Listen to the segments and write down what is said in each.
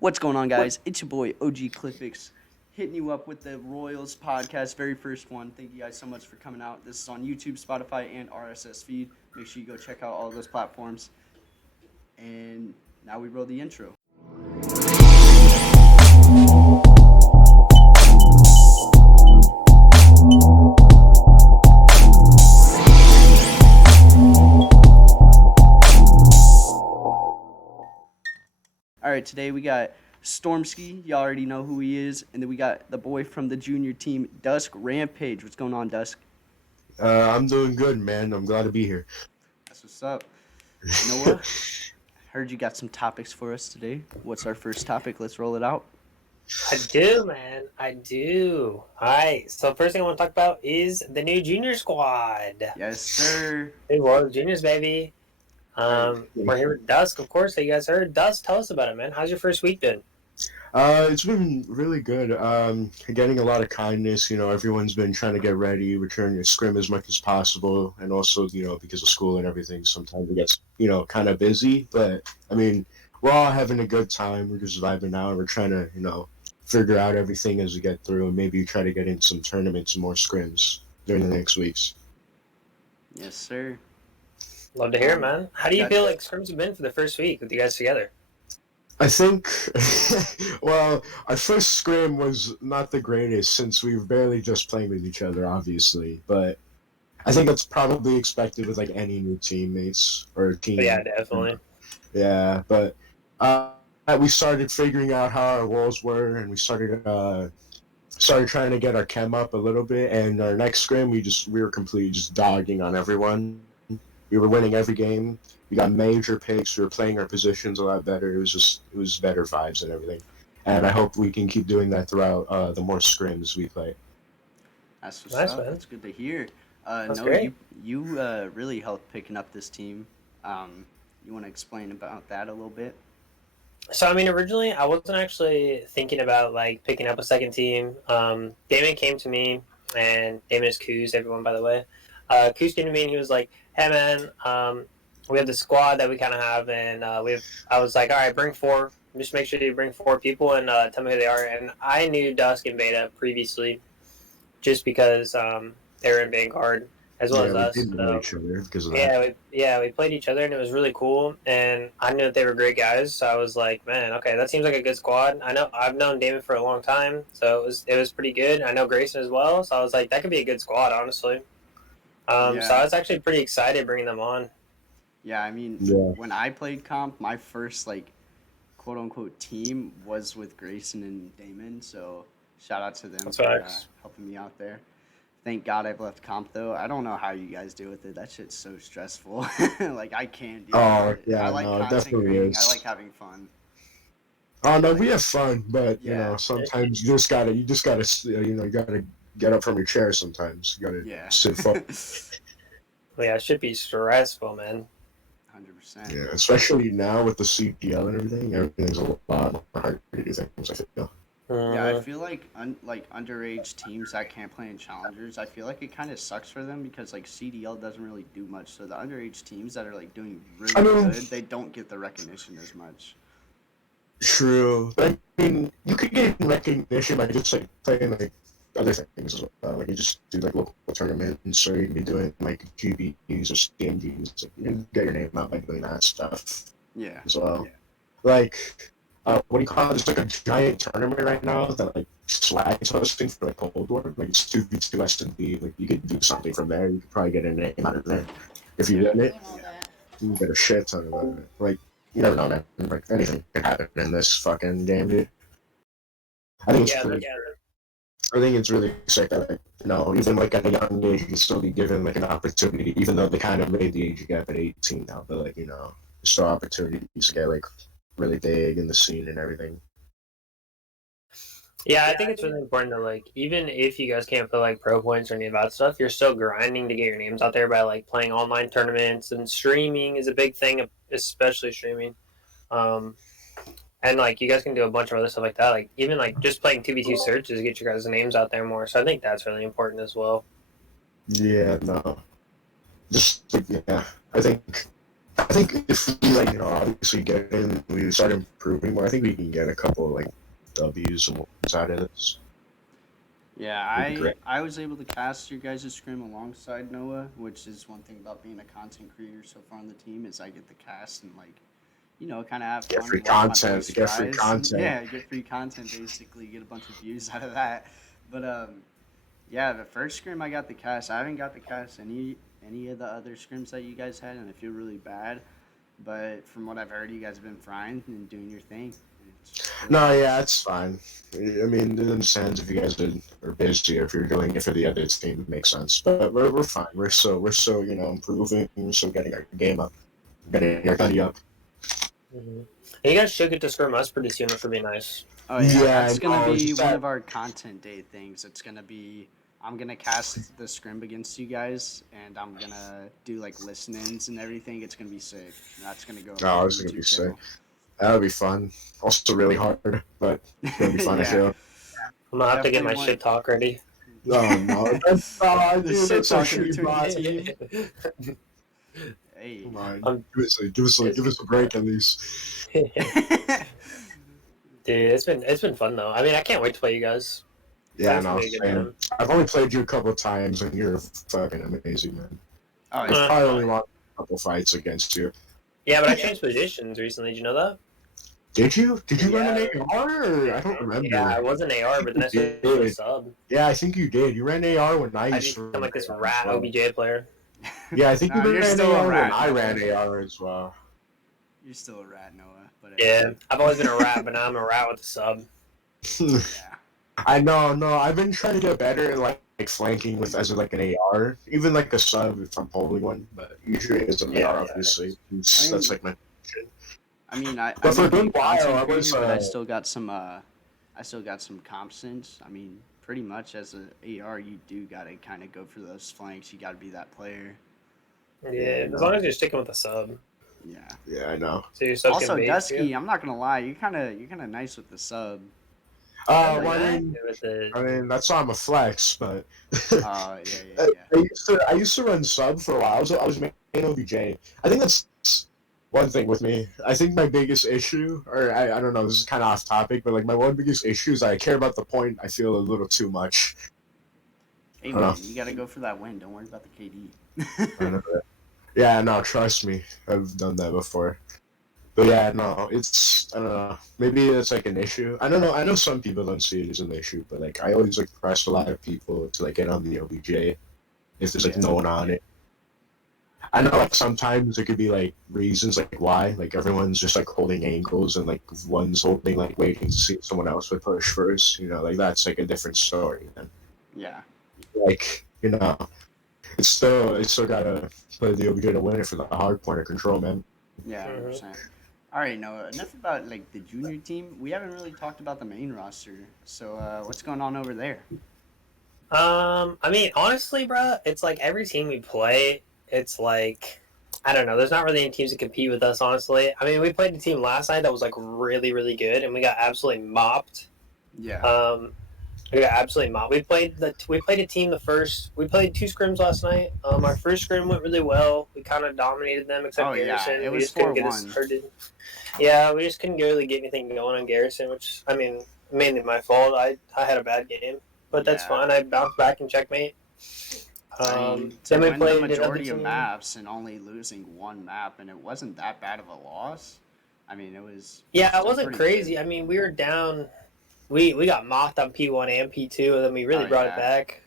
What's going on, guys? It's your boy OG Cliffix, hitting you up with the Royals podcast, very first one. Thank you guys so much for coming out. This is on YouTube, Spotify, and RSS feed. Make sure you go check out all those platforms. And now we roll the intro. All right, today we got Stormski. You already know who he is. And then we got the boy from the junior team, Dusk Rampage. What's going on, Dusk? I'm doing good, man. I'm glad to be here. That's what's up. Noah, heard you got some topics for us today. What's our first topic? Let's roll it out. I do, man. I do. All right. So first thing I want to talk about is the new junior squad. Yes, sir. Hey, Royal Juniors, baby. Right. We're here with Dusk, of course. That you guys heard. Dusk, tell us about it, man. How's your first week been? It's been really good. Getting a lot of kindness. Everyone's been trying to get ready, return your scrim as much as possible, and also, because of school and everything, sometimes it gets, kind of busy. But I mean, we're all having a good time. We're just vibing out. We're trying to, figure out everything as we get through, and maybe try to get in some tournaments and more scrims during the next weeks. Yes, sir. Love to hear it, man. How do you feel like scrims have been for the first week with you guys together? I think, well, our first scrim was not the greatest since we were barely just playing with each other, obviously. But I think that's probably expected with like any new teammates or team. But yeah, definitely. Yeah, but we started figuring out how our roles were, and we started trying to get our chem up a little bit. And our next scrim, we were completely just dogging on everyone. We were winning every game. We got major picks. We were playing our positions a lot better. It was better vibes and everything. And I hope we can keep doing that throughout the more scrims we play. That's what's Nice, up. man. That's good to hear. That's no, great. you really helped picking up this team. You want to explain about that a little bit? So, I mean, originally I wasn't actually thinking about like picking up a second team. Damon came to me, and Damon is Coos, everyone, by the way. Coos came to me and he was like, "Hey, man, we have the squad that we kind of have, and I was like, all right, bring four. Just make sure you bring four people and tell me who they are." And I knew Dusk and Beta previously, just because they were in Vanguard as well as us. We did know each other because of that. Yeah, we played each other and it was really cool. And I knew that they were great guys, so I was like, man, okay, that seems like a good squad. I know I've known Damon for a long time, so it was pretty good. I know Grayson as well, so I was like, that could be a good squad, honestly. So I was actually pretty excited bringing them on. Yeah, I mean, when I played comp, my first quote unquote team was with Grayson and Damon. So shout out to them for helping me out there. Thank God I've left comp though. I don't know how you guys deal with it. That shit's so stressful. I can't deal with it. Yeah, I like content creating. I like having fun. Oh no, we have fun, but sometimes you just gotta get up from your chair. Sometimes you gotta sit focused. Yeah, it should be stressful, man. 100%. Yeah, especially now with the CPL and everything. Everything's a lot harder to do things, I feel. Yeah, I feel like underage teams that can't play in challengers, I feel like it kind of sucks for them because CDL doesn't really do much. So the underage teams that are doing really good, they don't get the recognition as much. True, but I mean, you could get recognition by just playing other things as well. You just do local tournaments, or you can be doing GBs or CMGs. You can get your name out by doing that stuff. Yeah. As well. Yeah. What do you call it? There's a giant tournament right now that Swag is hosting for Cold War. It's 2v2 S&B. You could do something from there. You could probably get a name out of there. If you win it, you get a shit ton of it. You never know, man. Anything can happen in this fucking game, dude. I think it's really sick that even at a young age you can still be given an opportunity, even though they kind of made the age gap at 18 now. But there's still opportunities to get really big in the scene and everything. Yeah, I think it's really important that even if you guys can't put pro points or any of that stuff, you're still grinding to get your names out there by playing online tournaments, and streaming is a big thing, especially streaming. And you guys can do a bunch of other stuff like that. Even just playing 2v2 searches to get your guys' names out there more. So I think that's really important as well. Yeah, no. I think I think if we like, obviously get in, we start improving more. I think we can get a couple like W's and wins out of this. Yeah, It'd be great. I was able to cast your guys' scrim alongside Noah, which is one thing about being a content creator so far on the team is I get to cast and like, kind of have Get fun free and watch my content. boys Get free rise. content. Yeah, get free content basically, get a bunch of views out of that. But yeah, the first scrim I got the cast. I haven't got to cast any of the other scrims that you guys had, and I feel really bad. But from what I've heard, you guys have been frying and doing your thing. Really No, nice. yeah, it's fine. I mean, it understands if you guys are busy or if you're doing it for the other team, it makes sense. But we're fine. We're so improving. We're still getting our game up, getting our buddy up. Mm-hmm. And you guys should get to scrim us pretty soon, which would be nice. Oh yeah, Yeah, that's gonna no, be just one that. of our content day things. It's gonna be I'm gonna cast the scrim against you guys, and I'm gonna do like listen-ins and everything. It's gonna be sick. That's gonna go up on Oh, the it's gonna be YouTube sick. channel. That'll be fun. Also, really hard, but it's gonna be fun. I Yeah, feel. I'm gonna have to get definitely my want. shit talk ready. Oh no, that's The dude, shit that's so talking shitty, between the bot. team. Hey. Come on, I'm, give us a break at least. dude, it's been fun though. I mean, I can't wait to play you guys. Yeah, That's gonna no, be a good same. time. I've only played you a couple times, and you're fucking amazing, man. Oh I've yeah. probably only lost a couple fights against you. Yeah, but I changed positions recently. Did you know that? Did you? Did you run Yeah. an AR? Or? I don't Yeah, I remember. was an AR, but then I switched to a sub. Yeah, I think you did. You ran AR when I I used to become run like this AR as rat well. OBJ player. Yeah, I think you Nah, you're ran still a AR when rat, I Noah. ran AR as well. You're still a rat, Noah. But Yeah, I've always been a rat, but now I'm a rat with a sub. yeah. I know, no, I've been trying to get better at like flanking with as like an AR, even like a sub if I'm holding one, but usually it's an AR, obviously. That's like my position. I But for may a be a good while, content I was creator, but I still got some comp sense. I mean, pretty much as an AR, you do gotta kind of go for those flanks. You gotta be that player. Yeah, as long as you're sticking with a sub. Yeah. Yeah, I know. So your sub's Also, getting bait for you? Dusky, I'm not gonna lie, you're kind of nice with the sub. Well, Like I that? mean, With the... that's why I'm a flex, but Oh yeah. I used to run sub for a while. I was main OBJ. I think that's one thing with me. I think my biggest issue, or I don't know, this is kind of off topic, but like my one biggest issue is I care about the point. I feel a little too much. Hey man, you gotta go for that win. Don't worry about the KD. I know that. Yeah, no, trust me, I've done that before. But yeah, no, it's I don't know. Maybe it's like an issue. I don't know. I know some people don't see it as an issue, but like I always like press a lot of people to like get on the OBJ if there's like no one on it. I know like sometimes there could be like reasons like why, like everyone's just like holding angles and like one's holding like waiting to see if someone else would push first. Like that's like a different story. Then Yeah. like it's still gotta play the OBJ to win it for the hard point of control, man. Yeah, 100%. All right, Noah. Enough about like the junior team. We haven't really talked about the main roster. So what's going on over there? I mean, honestly, bro, it's like every team we play, it's like I don't know. There's not really any teams that compete with us, honestly. I mean, we played a team last night that was like really, really good, and we got absolutely mopped. Yeah. We got absolutely mopped. We played a team we played 2 scrims last night. Our first scrim went really well. We kind of dominated them, except Garrison. Yeah, it we was just couldn't get 4-1. us started. Yeah, we just couldn't really get anything going on Garrison, which I mean, mainly my fault. I had a bad game, but that's fine. I bounced back and checkmate. To then we win played the majority of team. maps and only losing one map, and it wasn't that bad of a loss. I mean, it was. Yeah, it wasn't crazy. Good. I mean, we were down. We got mocked on P1 and P2, and then we really brought it back.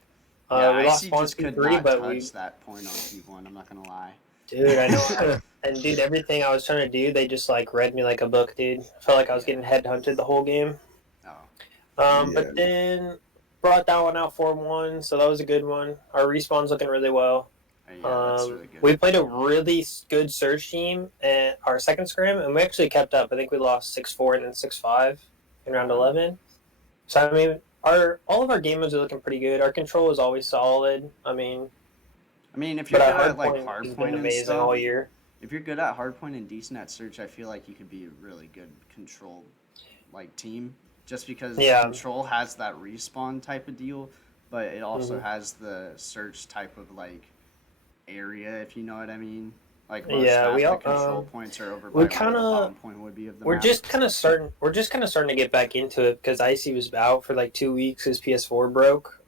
We lost spawn just could P3, not but touch that point on P1. I'm not gonna lie. Dude, I know. And dude, everything I was trying to do, they just like read me like a book, dude. I felt like I was getting headhunted the whole game. But then brought that one out 4-1, so that was a good one. Our respawn's looking really well. That's really good. We played a really good surge team at our second scrim, and we actually kept up. I think we lost 6-4 and then 6-5 in round 11. So I mean, all of our game modes are looking pretty good. Our control is always solid. I mean, if you're good at like hardpoint and amazing stuff, all year. If you're good at hardpoint and decent at search, I feel like you could be a really good control like team. Just because control has that respawn type of deal, but it also has the search type of like area, if you know what I mean. Like most half the control points are over by what the bottom point would be of the We're map. just kind of starting to get back into it because Icy was out for like 2 weeks. His PS4 broke.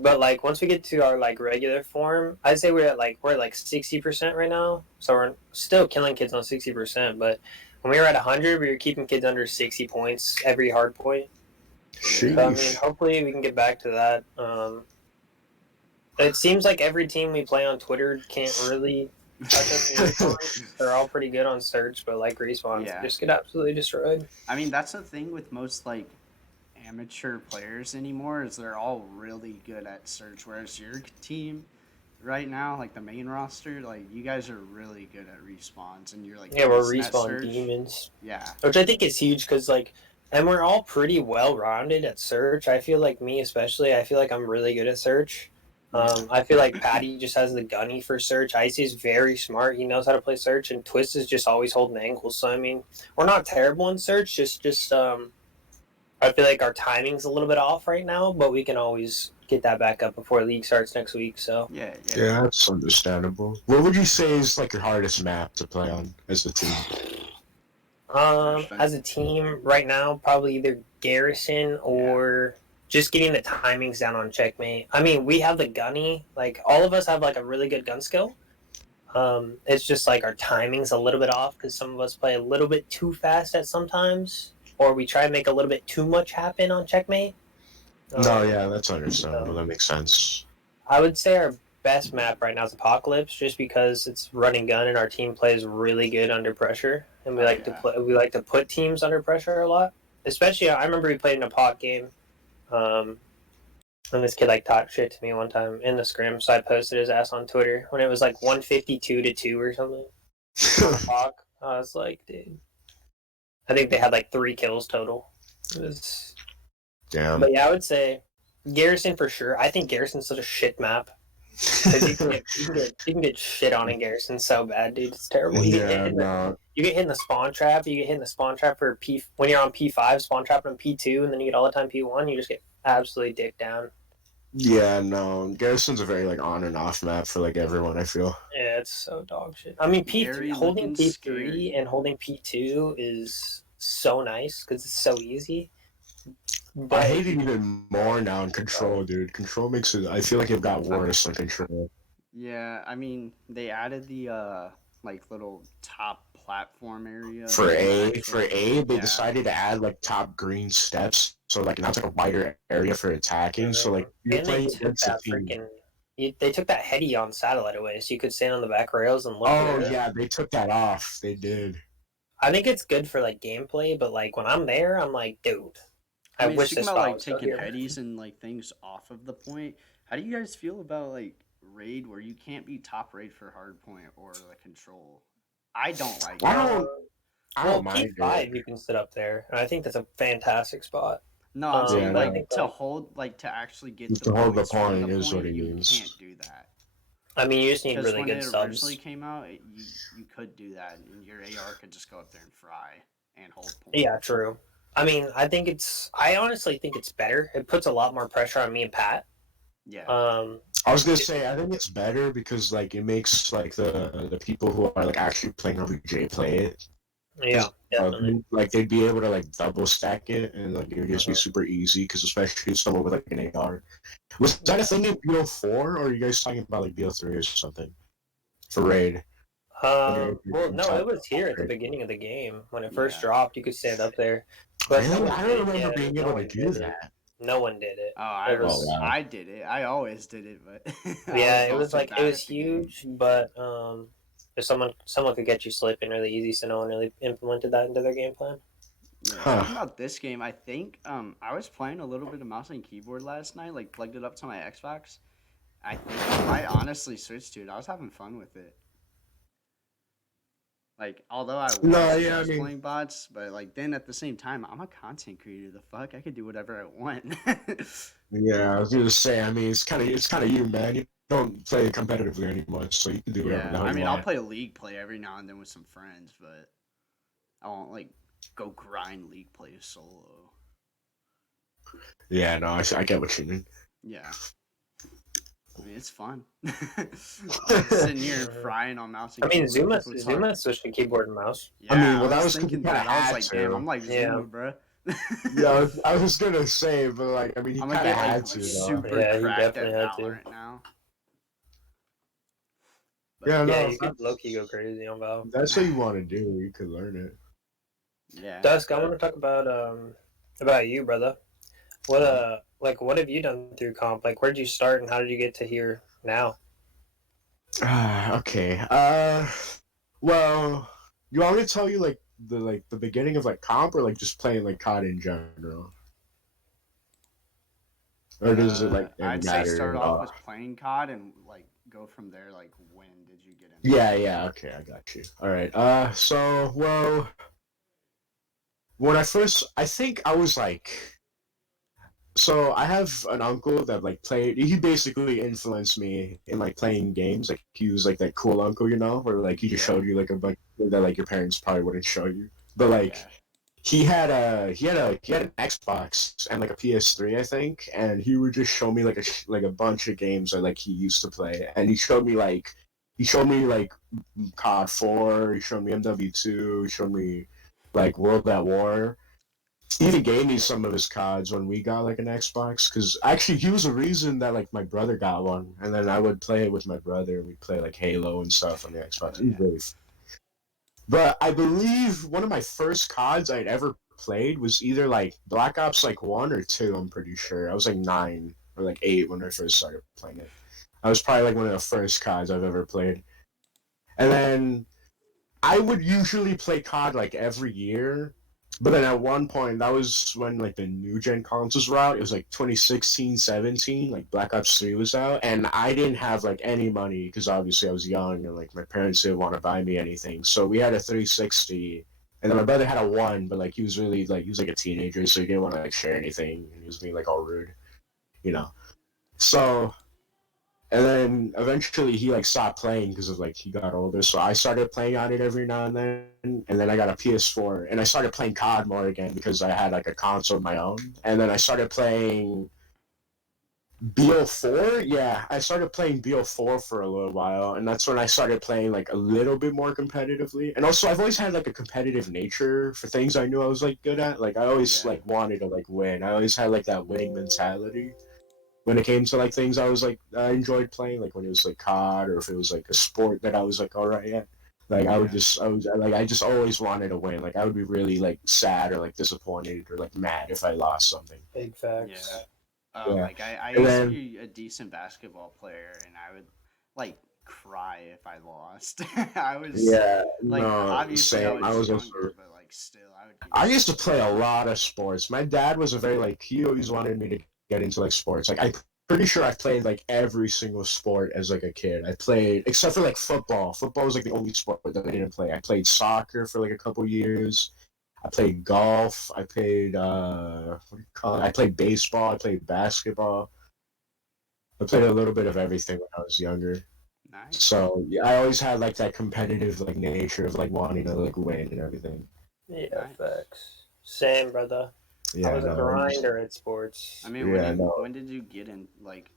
But like once we get to our like regular form, I'd say we're at like 60% right now. So we're still killing kids on 60%. But when we were at 100, we were keeping kids under 60 points every hard point. So I mean, hopefully we can get back to that. It seems like every team we play on Twitter can't really touch us in respawn. They're all pretty good on search, but like respawns just get absolutely destroyed. I mean, that's the thing with most like amateur players anymore is they're all really good at search, whereas your team right now, like the main roster, like you guys are really good at respawns, and you're like we're respawn demons. Yeah, which I think is huge because like, and we're all pretty well rounded at search. I feel like me especially. I feel like I'm really good at search. I feel like Patty just has the gunny for search. Icy is very smart. He knows how to play search, and Twist is just always holding angles. So I mean, we're not terrible in search. Just I feel like our timing's a little bit off right now, but we can always get that back up before league starts next week. So yeah, that's understandable. What would you say is like your hardest map to play on as a team? As a team right now, probably either Garrison or just getting the timings down on Checkmate. I mean, we have the gunny. Like all of us have like a really good gun skill. It's just like our timing's a little bit off because some of us play a little bit too fast at sometimes, or we try to make a little bit too much happen on Checkmate. No, yeah, that's understandable. That makes sense. I would say our best map right now is Apocalypse, just because it's running gun and our team plays really good under pressure, and we like to put teams under pressure a lot. Especially, I remember we played in a pot game, and this kid like talked shit to me one time in the scrim, so I posted his ass on Twitter when it was like 152-2 or something. I was like, dude. I think they had like 3 kills total. It was... Damn. But yeah, I would say Garrison for sure. I think Garrison's such a shit map. You can get shit on in Garrison so bad, dude. It's terrible. You get hit in the spawn trap. You get hit in the spawn trap for when you're on P5, spawn trap on P2, and then you get all the time P1. You just get absolutely dick down. Yeah, no. Garrison's a very like on and off map for like everyone, I feel. Yeah, it's so dog shit. I mean, holding P3 and holding P2 is so nice because it's so easy. But I hate it even more now in Control, dude. Control makes it... I feel like it got worse in Control. Yeah, I mean, they added the like little top platform area for A. They decided to add like top green steps, so like now it's like a wider area for attacking. So like you're playing against a team. They took that heady on satellite away, so you could stand on the back rails and look. Oh yeah, they took that off. They did. I think it's good for like gameplay, but like when I'm there, I'm like, dude. I wish this about like taking headies and like things off of the point. How do you guys feel about like raid where you can't be top raid for hardpoint or like control? I don't like it. I don't mind P5 you can sit up there, and I think that's a fantastic spot. No, I'm saying like to hold, like to actually get to hold the point is what it means. You can't do that. I mean, you just need really good subs. When it originally came out, you could do that, and your AR could just go up there and fry and hold point. Yeah, true. I mean, I honestly think it's better. It puts a lot more pressure on me and Pat. Yeah. I was gonna say I think it's better because like it makes like the people who are like actually playing RBJ play it. Yeah. Like they'd be able to like double stack it and like it would just be super easy because especially someone with like an AR. Was that a thing in BO4 or are you guys talking about like BO3 or something for raid? Well, no, it was here at the beginning of the game when it first dropped. You could stand up there. But really? I don't remember being able to do that. No one did it. Oh, I did it. I always did it, but yeah, it was huge. But if someone could get you slipping really easy, so no one really implemented that into their game plan. Yeah, talking about this game, I think I was playing a little bit of mouse and keyboard last night, like plugged it up to my Xbox. I think I might honestly switch to it. I was having fun with it. Like, although I was playing bots, but like then at the same time, I'm a content creator. The fuck, I could do whatever I want. Yeah, I was gonna say. I mean, it's kind of you, man. You don't play competitively anymore, so you can do whatever. Yeah, I mean, I'll play league play every now and then with some friends, but I won't like go grind league play solo. Yeah, no, I get what you mean. Yeah. I mean, it's fun. Like sitting here frying on mouse and I mean, keyboard. Zuma switched to keyboard and mouse. Yeah, I mean, well, I that was was because thinking he kind that. of I was had like, to. damn, I'm like Yeah. Zuma, bro. Yeah, I was gonna say, but like, I mean, he I'm kind gonna of get had like to. super Yeah, he cracked definitely at had to. Valorant now. But, Yeah, Yeah, no, you could low key go crazy on Valve. that's what you want to do. You could learn it. Yeah. Dusk, I want to talk about you, brother. What have you done through comp? Like, where did you start and how did you get to here now? Okay. Well, you want me to tell you like the beginning of like comp or like just playing like COD in general, or does it like I'd say matter start at off all? with playing COD and like go from there. Like, when did you get into Yeah, it? yeah. Okay, I got you. All right. So well, when I think I was like. So I have an uncle that like played. He basically influenced me in like playing games. Like he was like that cool uncle, you know, where like he just showed you like a bunch that like your parents probably wouldn't show you. But like Yeah. he had an Xbox and like a PS3, I think, and he would just show me like a bunch of games that like he used to play, and he showed me like COD 4, he showed me MW2, he showed me like World at War. He even gave me some of his cards when we got like an Xbox, because actually he was the reason that like my brother got one, and then I would play it with my brother. We'd play like Halo and stuff on the Xbox. It was really fun. But I believe one of my first CODs I'd ever played was either like Black Ops like 1 or 2. I'm pretty sure I was like 9 or like 8 when I first started playing it. I was probably like one of the first CODs I've ever played, and then I would usually play COD like every year, but then at one point, that was when like the new gen consoles were out. It was like 2016, 17, like Black Ops 3 was out, and I didn't have like any money because obviously I was young and like my parents didn't want to buy me anything. So we had a 360, and then my brother had a one, but like he was really like he was like a teenager, so he didn't want to like share anything, and he was being like all rude, you know. So and then eventually he like stopped playing because of like he got older. So I started playing on it every now and then I got a PS4 and I started playing COD more again because I had like a console of my own. And then I started playing BO4. Yeah, I started playing BO4 for a little while, and that's when I started playing like a little bit more competitively. And also, I've always had like a competitive nature for things I knew I was like good at. Like I always like wanted to like win. I always had like that winning mentality when it came to like things I was like I enjoyed playing, like when it was like COD or if it was like a sport that I was like all right at. Like I just always wanted to win. Like I would be really like sad or like disappointed or like mad if I lost something. Big facts. Yeah. Yeah. Like I And used to then be a decent basketball player, and I would like cry if I lost. I was yeah, like, no, obviously I same. I was was younger, also but like still, I would get I used to so play a mad. lot of sports. My dad was a very like he always wanted me to get into like sports. Like I'm pretty sure I played like every single sport as like a kid. I played except for like football. Football was like the only sport that I didn't play. I played soccer for like a couple years. I played golf. I played what do you call it? I played baseball. I played basketball. I played a little bit of everything when I was younger. Nice. So yeah, I always had like that competitive like nature of like wanting to like win and everything. Yeah, Nice. facts. Same, brother. I Yeah, was a no, grinder at sports. I mean, yeah, no. when did you get in like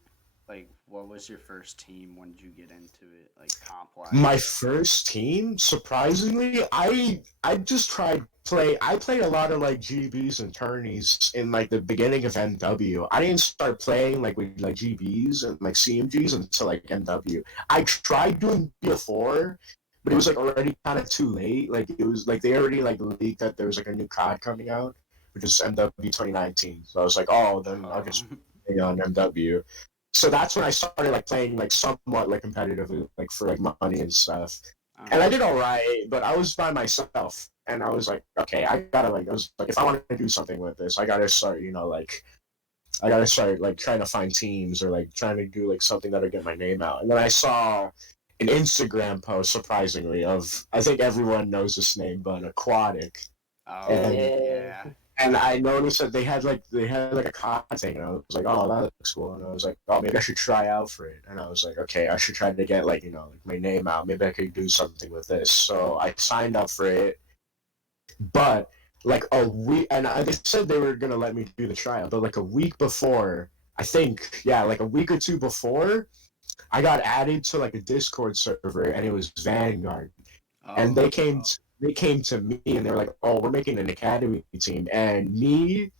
what was your first team? When did you get into it, like comp My wise? first team, surprisingly, I just tried play. I played a lot of like GBs and tourneys in like the beginning of MW. I didn't start playing like with like GBs and like CMGs until like MW. I tried doing BO4, but it was like already kind of too late. Like it was like they already like leaked that there was like a new COD coming out, which is MW 2019. So I was like, oh, then I'll just play on MW. So that's when I started like playing like somewhat like competitively, like for like money and stuff. And I did all right, but I was by myself, and I was like, okay, I gotta like, I was like, if I want to do something with this, I gotta start, like, I gotta start like trying to find teams or like trying to do like something that'll get my name out. And then I saw an Instagram post, surprisingly, of I think everyone knows this name, but Aquatic, Oh and yeah. and I noticed that they had like a content, and I was like, oh, that looks cool. And I was like, oh, maybe I should try out for it. And I was like, okay, I should try to get like like my name out. Maybe I could do something with this. So I signed up for it, but like a week, and they said they were gonna let me do the trial, but like a week before, I think, yeah, like a week or two before, I got added to like a Discord server, and it was Vanguard, and Oh, they came to me and they were like, "Oh, we're making an academy team," and me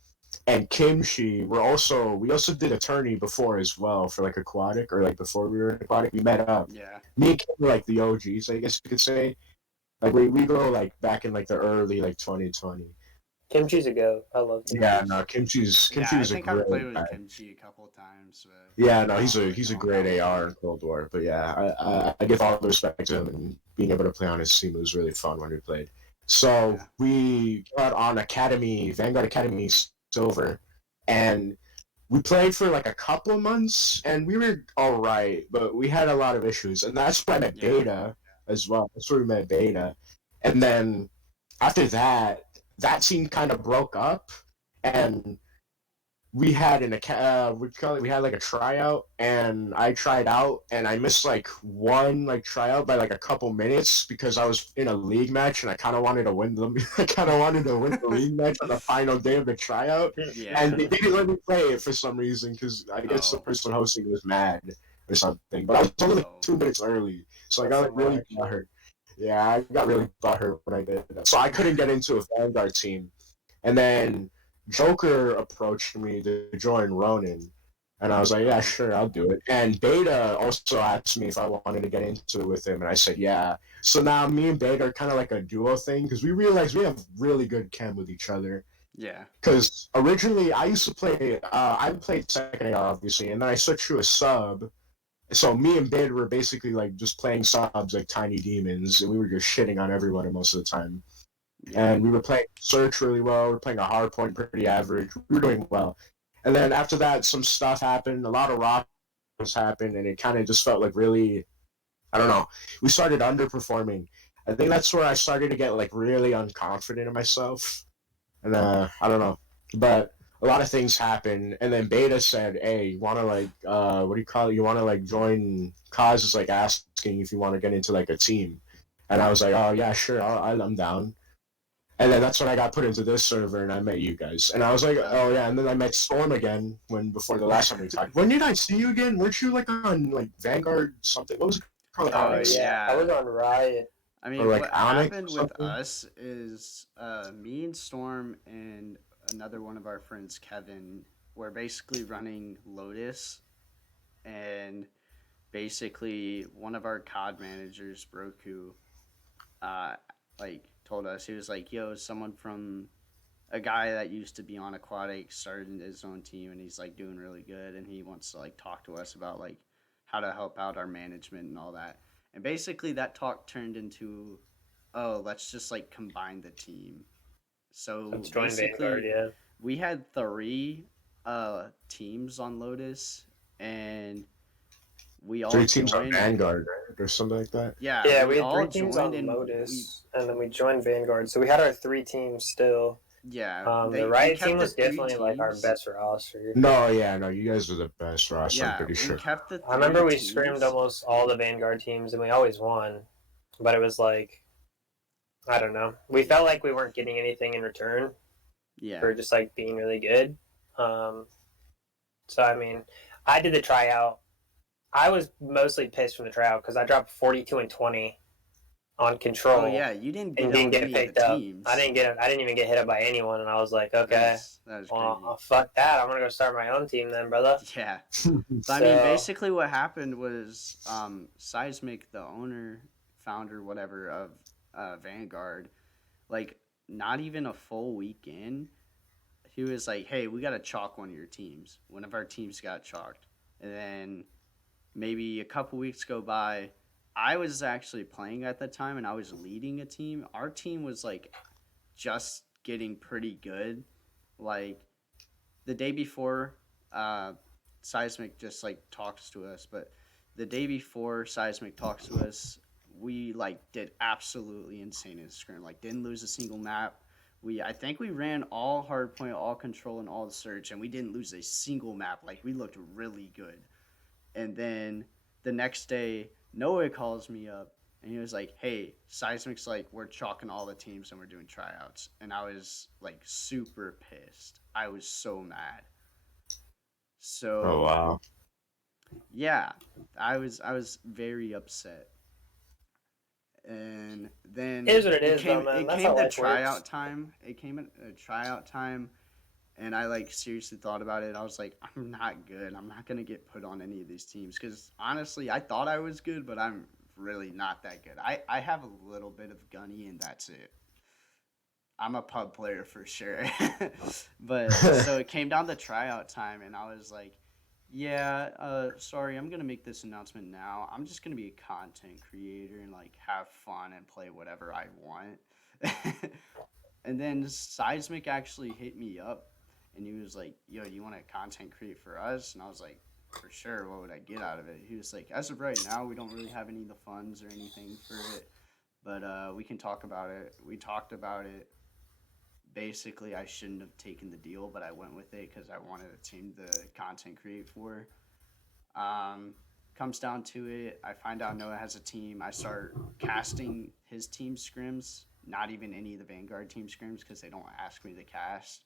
and Kimchi we also did a tourney before as well for like aquatic, or like before we were in aquatic, we met up. yeah. Me and Kim were like the OGs, I guess you could say. Like we go like back in like the early like 2020. Kimchi's a goat. I love Yeah, Kimchi. no, Yeah, I Kimchi's a think I've played great with guy. Kimchi a couple of times, but Yeah, no, I don't really he's a know him that great well. AR in Cold War. But yeah, I give all the respect to him, and being able to play on his team was really fun when we played. So Yeah. we got on Vanguard Academy Silver, and we played for like a couple of months, and we were all right, but we had a lot of issues, and that's where I met Yeah. Beta as well. That's where we met Beta, and then after that, that team kind of broke up, and we had we had like a tryout, and I tried out, and I missed like one like tryout by like a couple minutes because I was in a league match, and I kind of wanted to win them. I kind of wanted to win the league match on the final day of the tryout, Yeah. and they didn't let me play it for some reason because I guess the Oh. person hosting was mad or something. But I was only like Oh. 2 minutes early, so I That's got some like really whack shit. butthurt. Yeah, I got really butthurt when I did that. So I couldn't get into a Vanguard team, and then Joker approached me to join Ronin, and I was like, yeah, Oh. sure, I'll do it. And Beta also asked me if I wanted to get into it with him, and I said, yeah. So now me and Beta are kind of like a duo thing because we realize we have really good chem with each other. Yeah. Because originally I used to play, I played second AR obviously, and then I switched to a sub. So me and Beta were basically like just playing subs like tiny demons, and we were just shitting on everyone most of the time, Yeah. and we were playing search really well. We were playing a hard point pretty average. We were doing well. And then after that, some stuff happened. A lot of rock happened, and it kind of just felt like really, I don't know. We started underperforming. I think that's where I started to get like really unconfident in myself, and I don't know. But a lot of things happened, and then Beta said, "Hey, you want to like, what do you call it? You want to like join?" Cause is like asking if you want to get into like a team, and I was like, "Oh yeah, sure, I'm down." And then that's when I got put into this server, and I met you guys. And I was like, oh Okay. yeah. And then I met Storm again before the last time we talked. When did I see you again? Weren't you like on like Vanguard something? What was it called? Oh Oh Onyx yeah, I yeah. was on Riot. I or mean, like what Onyx or happened with something? us is me and Storm and another one of our friends, Kevin, were basically running Lotus, and basically one of our COD managers, Broku, uh, like told us, he was like, "Yo, someone from a guy that used to be on Aquatic started his own team, and he's like doing really good, and he wants to like talk to us about like how to help out our management and all that." And basically, that talk turned into, "Oh, let's just like combine the team." Let's So join Vanguard. basically, Yeah. we had three teams on Lotus, and we all 3 teams on joined. Vanguard, right? Or something like that. Yeah, Yeah, we we had all three teams joined, on and we Lotus, and then we joined Vanguard. So we had our three teams still. yeah The we Riot team kept the was three definitely like our teams. best roster. No, yeah, no, you guys are the best roster. I'm Yeah, pretty we sure. kept the I remember three we scrimmed teams. almost all the Vanguard teams, and we always won. But it was like, I don't know. We felt like we weren't getting anything in return Yeah. for just like being really good. Um, so I mean, I did the tryout. I was mostly pissed from the tryout because I dropped 42 and 20 on Oh control yeah, you didn't and get didn't on get any of the picked up. teams. I didn't even get hit up by anyone, and I was like, okay, That was well, crazy. fuck that. I'm gonna go start my own team then, brother. Yeah. So I mean, So basically, what happened was Seismic, the owner, founder, whatever of Vanguard, like not even a full week in, he was like, "Hey, we got to chalk one of your teams." One of our teams got chalked, and then maybe a couple weeks go by. I was actually playing at the time, and I was leading a team. Our team was like just getting pretty good. Like the day before, uh, Seismic just like talks to us, but the day before Seismic talks to us, we like did absolutely insane in scrim. Like didn't lose a single map. I think we ran all hardpoint, all control, and all the search, and we didn't lose a single map. Like we looked really good. And then the next day, Noah calls me up and he was like, "Hey, Seismic's like we're chalking all the teams and we're doing tryouts." And I was like super pissed. I was so mad. Oh So wow. Yeah, I was very upset. And It then is what it it is, though, came man. it That's came how to life works. tryout time. It came at a tryout time, and I like seriously thought about it. I was like, I'm not good. I'm not gonna get put on any of these teams because honestly, I thought I was good, but I'm really not that good. I have a little bit of gunny, and that's it. I'm a pub player for sure. But so it came down to tryout time, and I was like, yeah, sorry, I'm gonna make this announcement now. I'm just gonna be a content creator and like have fun and play whatever I want. And then Seismic actually hit me up, and he was like, "Yo, you want to content create for us?" And I was like, "For sure. What would I get out of it?" He was like, "As of right now, we don't really have any of the funds or anything for it, but we can talk about it." We talked about it. Basically, I shouldn't have taken the deal, but I went with it because I wanted a team to content create for. Um, Comes down to it, I find out Noah has a team. I start casting his team scrims, not even any of the Vanguard team scrims because they don't ask me to cast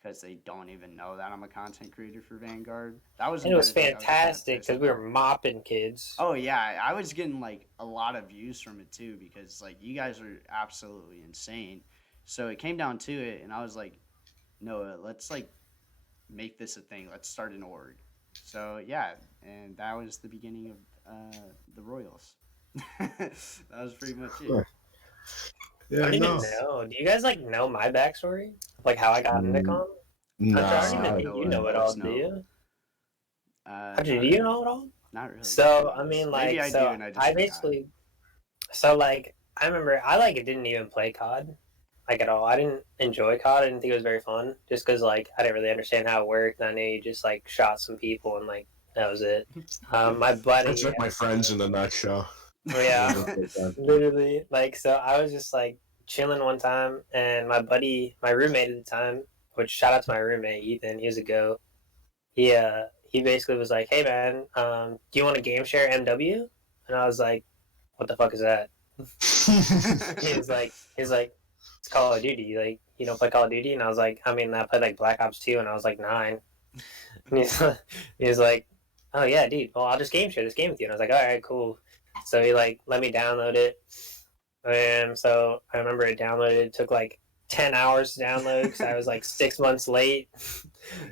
because they don't even know that I'm a content creator for Vanguard. That was And it was another thing I was kind of fantastic pissed because we were about. mopping kids. Oh yeah, I was getting like a lot of views from it too because like you guys are absolutely insane. So it came down to it, and I was like, Noah, let's like make this a thing. Let's start an org. So yeah, and that was the beginning of the Royals. That was pretty much it. I Yeah, don't even no. know. Do you guys like know my backstory? Like how I got into Mm, comp? I don't Obviously, even I nah. think you Noah know let it all, us do know. you? Actually, Not do you really. know it all? Not really, to be So I honest. mean, Maybe like, I do, so and I just I forgot. basically, so like, I remember I like didn't even play COD, like at all. I didn't enjoy COD. I didn't think it was very fun, just because like I didn't really understand how it worked. And I knew you just like shot some people and like that was it. My That's buddy, like my friends in a nutshell. yeah, Never played that. literally, like, so I was just like chilling one time, and my buddy, my roommate at the time, which shout out to my roommate Ethan, he was a goat. He basically was like, "Hey man, do you want to game share MW?" And I was like, "What the fuck is that?" He's like, "It's Call of Duty. Like, you don't play Call of Duty?" And I was like, "I mean, I played like Black Ops 2, and I was like 9." And he's like, "Oh yeah, dude. Well, I'll just game share this game with you." And I was like, "All right, cool." So he like let me download it, and so I remember it downloaded. It took like 10 hours to download because I was like 6 months late,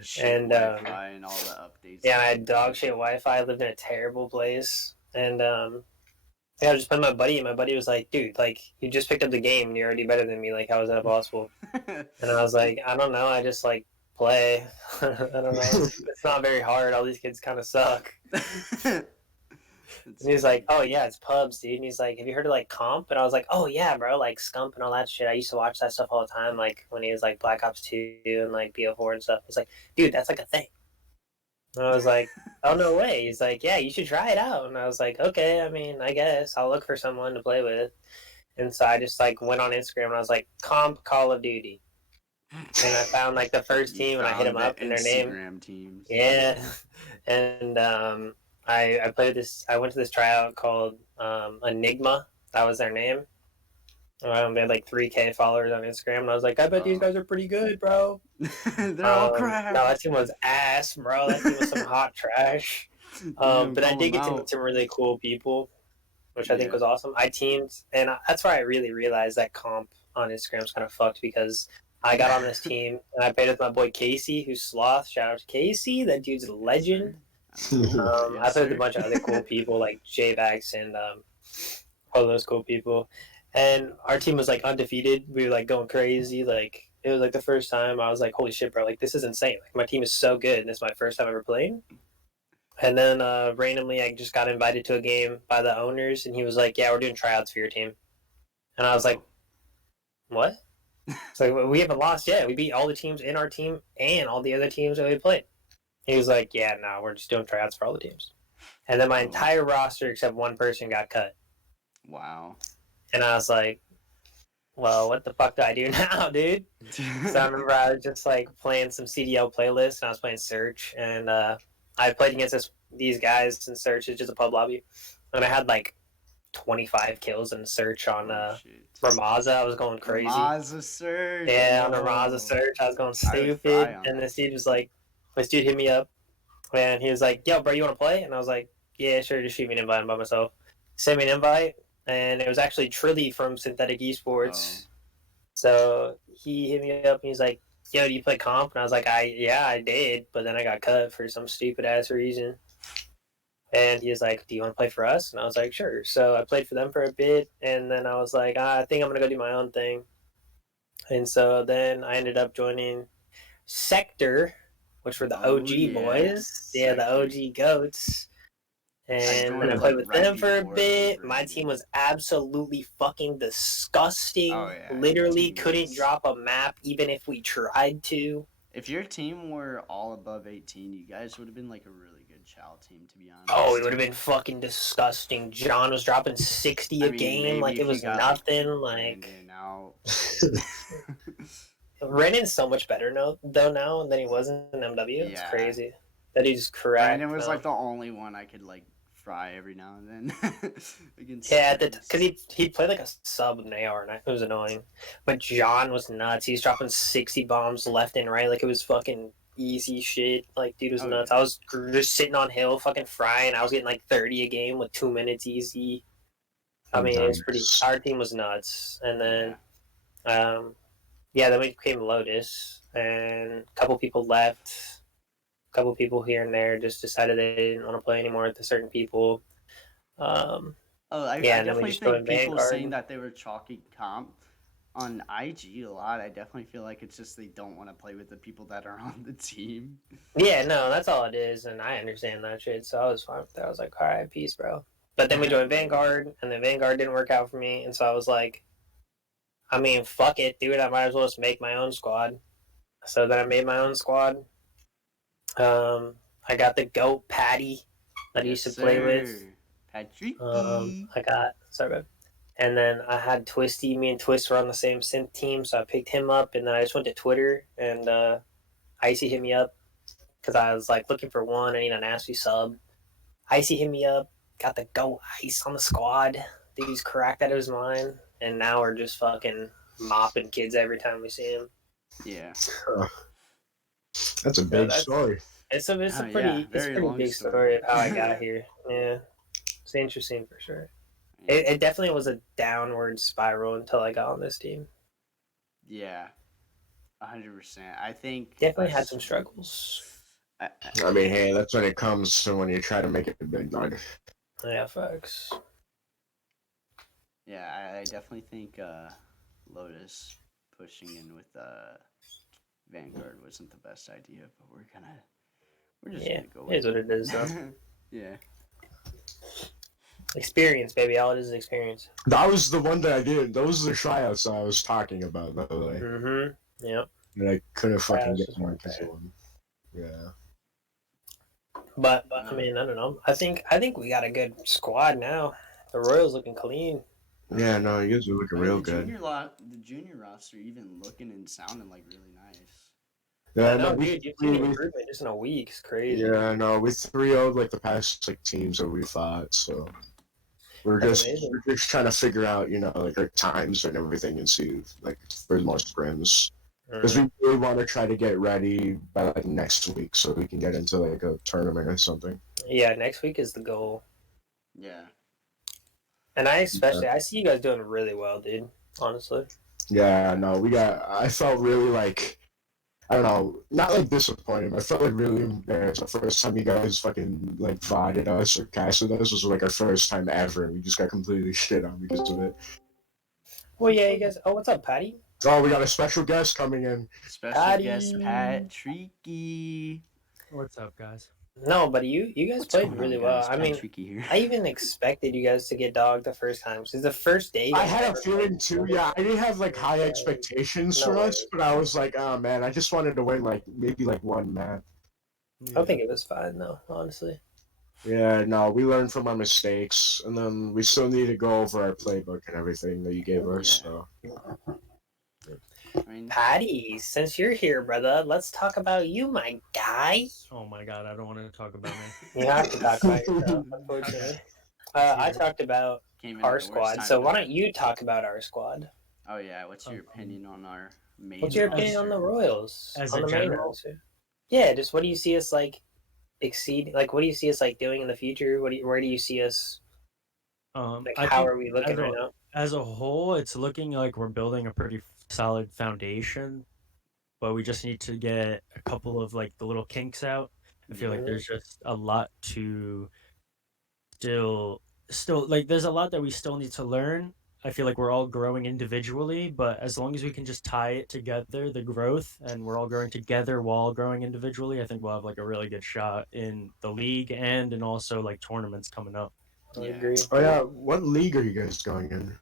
Shit and Wi-Fi and all the updates yeah, that I they had dog do. shit Wi-Fi. I lived in a terrible place, and yeah, I was just playing my buddy, and my buddy was like, "Dude, like you just picked up the game, and you're already better than me. Like, how is that possible?" And I was like, "I don't know. I just like play. I don't know. It's not very hard. All these kids kind of suck." That's And he's like, funny. "Oh yeah, it's pubs, dude." And he's like, "Have you heard of like Comp?" And I was like, "Oh yeah, bro, like Scump and all that shit. I used to watch that stuff all the time, like when he was like Black Ops 2 and like BO4 and stuff." He's like, "Dude, that's like a thing." And I was like, "Oh no way." He's like, "Yeah, you should try it out." And I was like, "Okay, I mean, I guess I'll look for someone to play with." And so I just like went on Instagram and I was like, "Comp Call of Duty." And I found like the first You team and I hit found them the up and their name. Instagram teams. Yeah. And I played this. I went to this tryout called Enigma. That was their name. They had like 3K followers on Instagram, and I was like, I bet these Oh. guys are pretty good, bro. They're all No, crap. that team was ass, bro. That team was some hot trash. Damn, But I call did them get to meet out. some really cool people, which I think Yeah. was awesome. I teamed, and that's where I really realized that comp on Instagram is kind of fucked because I got on this team and I played with my boy Casey, who's Sloth. Shout out to Casey. That dude's a Yes, sir. legend. I know him, but I yes, played with a sir. bunch of other cool people like J-Vax and all those cool people. And our team was like undefeated. We were like going crazy. Like it was like the first time I was like, holy shit, bro! Like this is insane. Like my team is so good, and it's my first time ever playing. And then randomly, I just got invited to a game by the owners, and he was like, "Yeah, we're doing tryouts for your team." And I was like, Oh. "What?" It's like we haven't lost yet. We beat all the teams in our team and all the other teams that we played. He was like, "Yeah, no, we're just doing tryouts for all the teams." And then my Oh. entire roster except one person got cut. Wow. And I was like, well, what the fuck do I do now, dude? So I remember I was just like playing some CDL playlists and I was playing Search and I played against these guys in Search. It's just a pub lobby. And I had like 25 kills in Search on Oh shit. Ramaza. I was going crazy. Ramaza Surge, Yeah, on Ramaza yo. Search. I was going I would fry stupid. on And that. this dude hit me up And he was like, "Yo, bro, you want to play?" And I was like, "Yeah, sure. Just shoot me an invite by myself." Sent me an invite, and it was actually Trilly from Synthetic Esports. So he hit me up and he's like, "Yo, do you play comp?" And I was like, I did, but then I got cut for some stupid ass reason." And he was like, "Do you want to play for us?" And I was like, "Sure." So I played for them for a bit, and then I was like, "I think I'm gonna go do my own thing." And so then I ended up joining Sector, which were the Oh OG yeah, boys. Yeah, the Sector. OG goats. I And then I joined played like with right them for a before they bit. My team rebranded. was absolutely fucking Oh disgusting. yeah, your Literally team couldn't was. drop a map even if we tried to. If your team were all above 18, you guys would have been like a really good Chow team, to be Oh, it honest. would have been fucking disgusting. John was dropping 60 I a mean, game maybe like it if you was got like nothing. Like, Brandon out. Brandon's so much better now, though, now than he was in MW. It's Yeah, crazy. That he's Brandon cracked was now. like the only one I could like fry every now and then against Yeah, teams. because he played like a sub in AR, and it was annoying. But John was nuts. He was dropping 60 bombs left and right, like it was fucking easy shit. Like, dude was Oh nuts. yeah. I was just sitting on hill, fucking frying. I was getting like 30 a game with 2 minutes easy. I mean, it was pretty. Sometimes. Our team was nuts, and Yeah. then, yeah, then we became Lotus, and a couple people left. A couple people here and there just decided they didn't want to play anymore with the certain people. Um, Oh, I yeah, and then we definitely just think joined people saying Vanguard. that they were chalky comp on IG a lot. I definitely feel like it's just they don't want to play with the people that are on the team. Yeah, no, that's all it is, and I understand that shit, so I was fine with that. I was like, all right, peace, bro. But then we joined Literally. Vanguard, and then Vanguard didn't work out for me, and so I was like, I mean, fuck it, dude. I might as well just make my own squad. So then I made my own squad. Um, I got the goat Patty that I Yes, used to play with. sir. Patricky. I got sorry, bro. And then I had Twisty. Me and Twist were on the same synth team, so I picked him up, and then I just went to Twitter, and Icy hit me up because I was like looking for one. I need a nasty sub. Icy hit me up, got the go Ice on the squad. Dude, he's cracked out of his mind, and now we're just fucking mopping kids every time we see him. Yeah. That's a So big story. it's a Oh yeah. pretty Very long big story. story of how I got here. Yeah, it's interesting for sure. It definitely was a downward spiral until I got on this team. Yeah. 100%. I think Definitely had some struggles. I mean, hey, that's when it comes to when you try to make it a big dog. Yeah, folks. Yeah, I definitely think Lotus pushing in with Vanguard wasn't the best idea, but we're just Yeah, gonna go it with is what it is, though. Yeah. Experience, baby. All it is experience. That was the one that I did. Those are the tryouts I was talking about, by the way. Mm-hmm. Yep. And I couldn't fucking Tryouts get just one weren't because there. of one. Yeah. But I mean, I don't know. I think we got a good squad now. The Royals looking clean. Yeah, no, you guys are looking I mean, real good. The junior roster even looking and sounding like really nice. I Yeah, know, no, dude. You've seen the improvement just in a week. It's crazy. yeah, no, we 3-0'd like the past like teams that we fought, so That's amazing. we're just trying to figure out, like our times and everything and see like for more scrims. Because we really want to try to get ready by like next week so we can get into like a tournament or something. Yeah, next week is the goal. Yeah. And I see you guys doing really well, dude. Honestly. Yeah, no, I felt really like, I don't know, not like disappointed, but I felt like really embarrassed. The first time you guys fucking like VODed us or casted us was like our first time ever, and we just got completely shit on because of it. Well, yeah, you guys. Oh, what's up, Patty? Oh, we got a special guest coming in. Special Patty. guest Pat Tricky. What's up, guys? No, but you guys What's played going really on, well. guys? I mean, Tricky here. I even expected you guys to get dogged the first time. Because the first day, I had a feeling too. Yeah, I didn't have like high expectations for us, but I was like, oh man, I just wanted to win like maybe like one map. I think it was fine though, honestly. Yeah, no, we learned from our mistakes, and then we still need to go over our playbook and everything that you gave us. Yeah. So. I mean, Patty, since you're here, brother, let's talk about you, my guy. Oh my god, I don't want to talk about me. You have to talk about yourself, unfortunately. I talked about our squad, so why don't you talk about our squad? Oh yeah, what's your opinion on our main What's your roster? opinion on the Royals? As on a the main general? roster? Yeah, just what do you see us like exceed? Like, what do you see us like doing in the future? Where do you see us? Like, I how think are we looking right now? as a whole, it's looking like we're building a pretty solid foundation, but we just need to get a couple of like the little kinks out. I feel like Yeah. there's just a lot to still like there's a lot that we still need to learn. I feel like we're all growing individually, but as long as we can just tie it together, the growth, and we're all growing together while growing individually, I think we'll have like a really good shot in the league and in also like tournaments coming up. I Yeah. agree. Oh yeah, what league are you guys going in?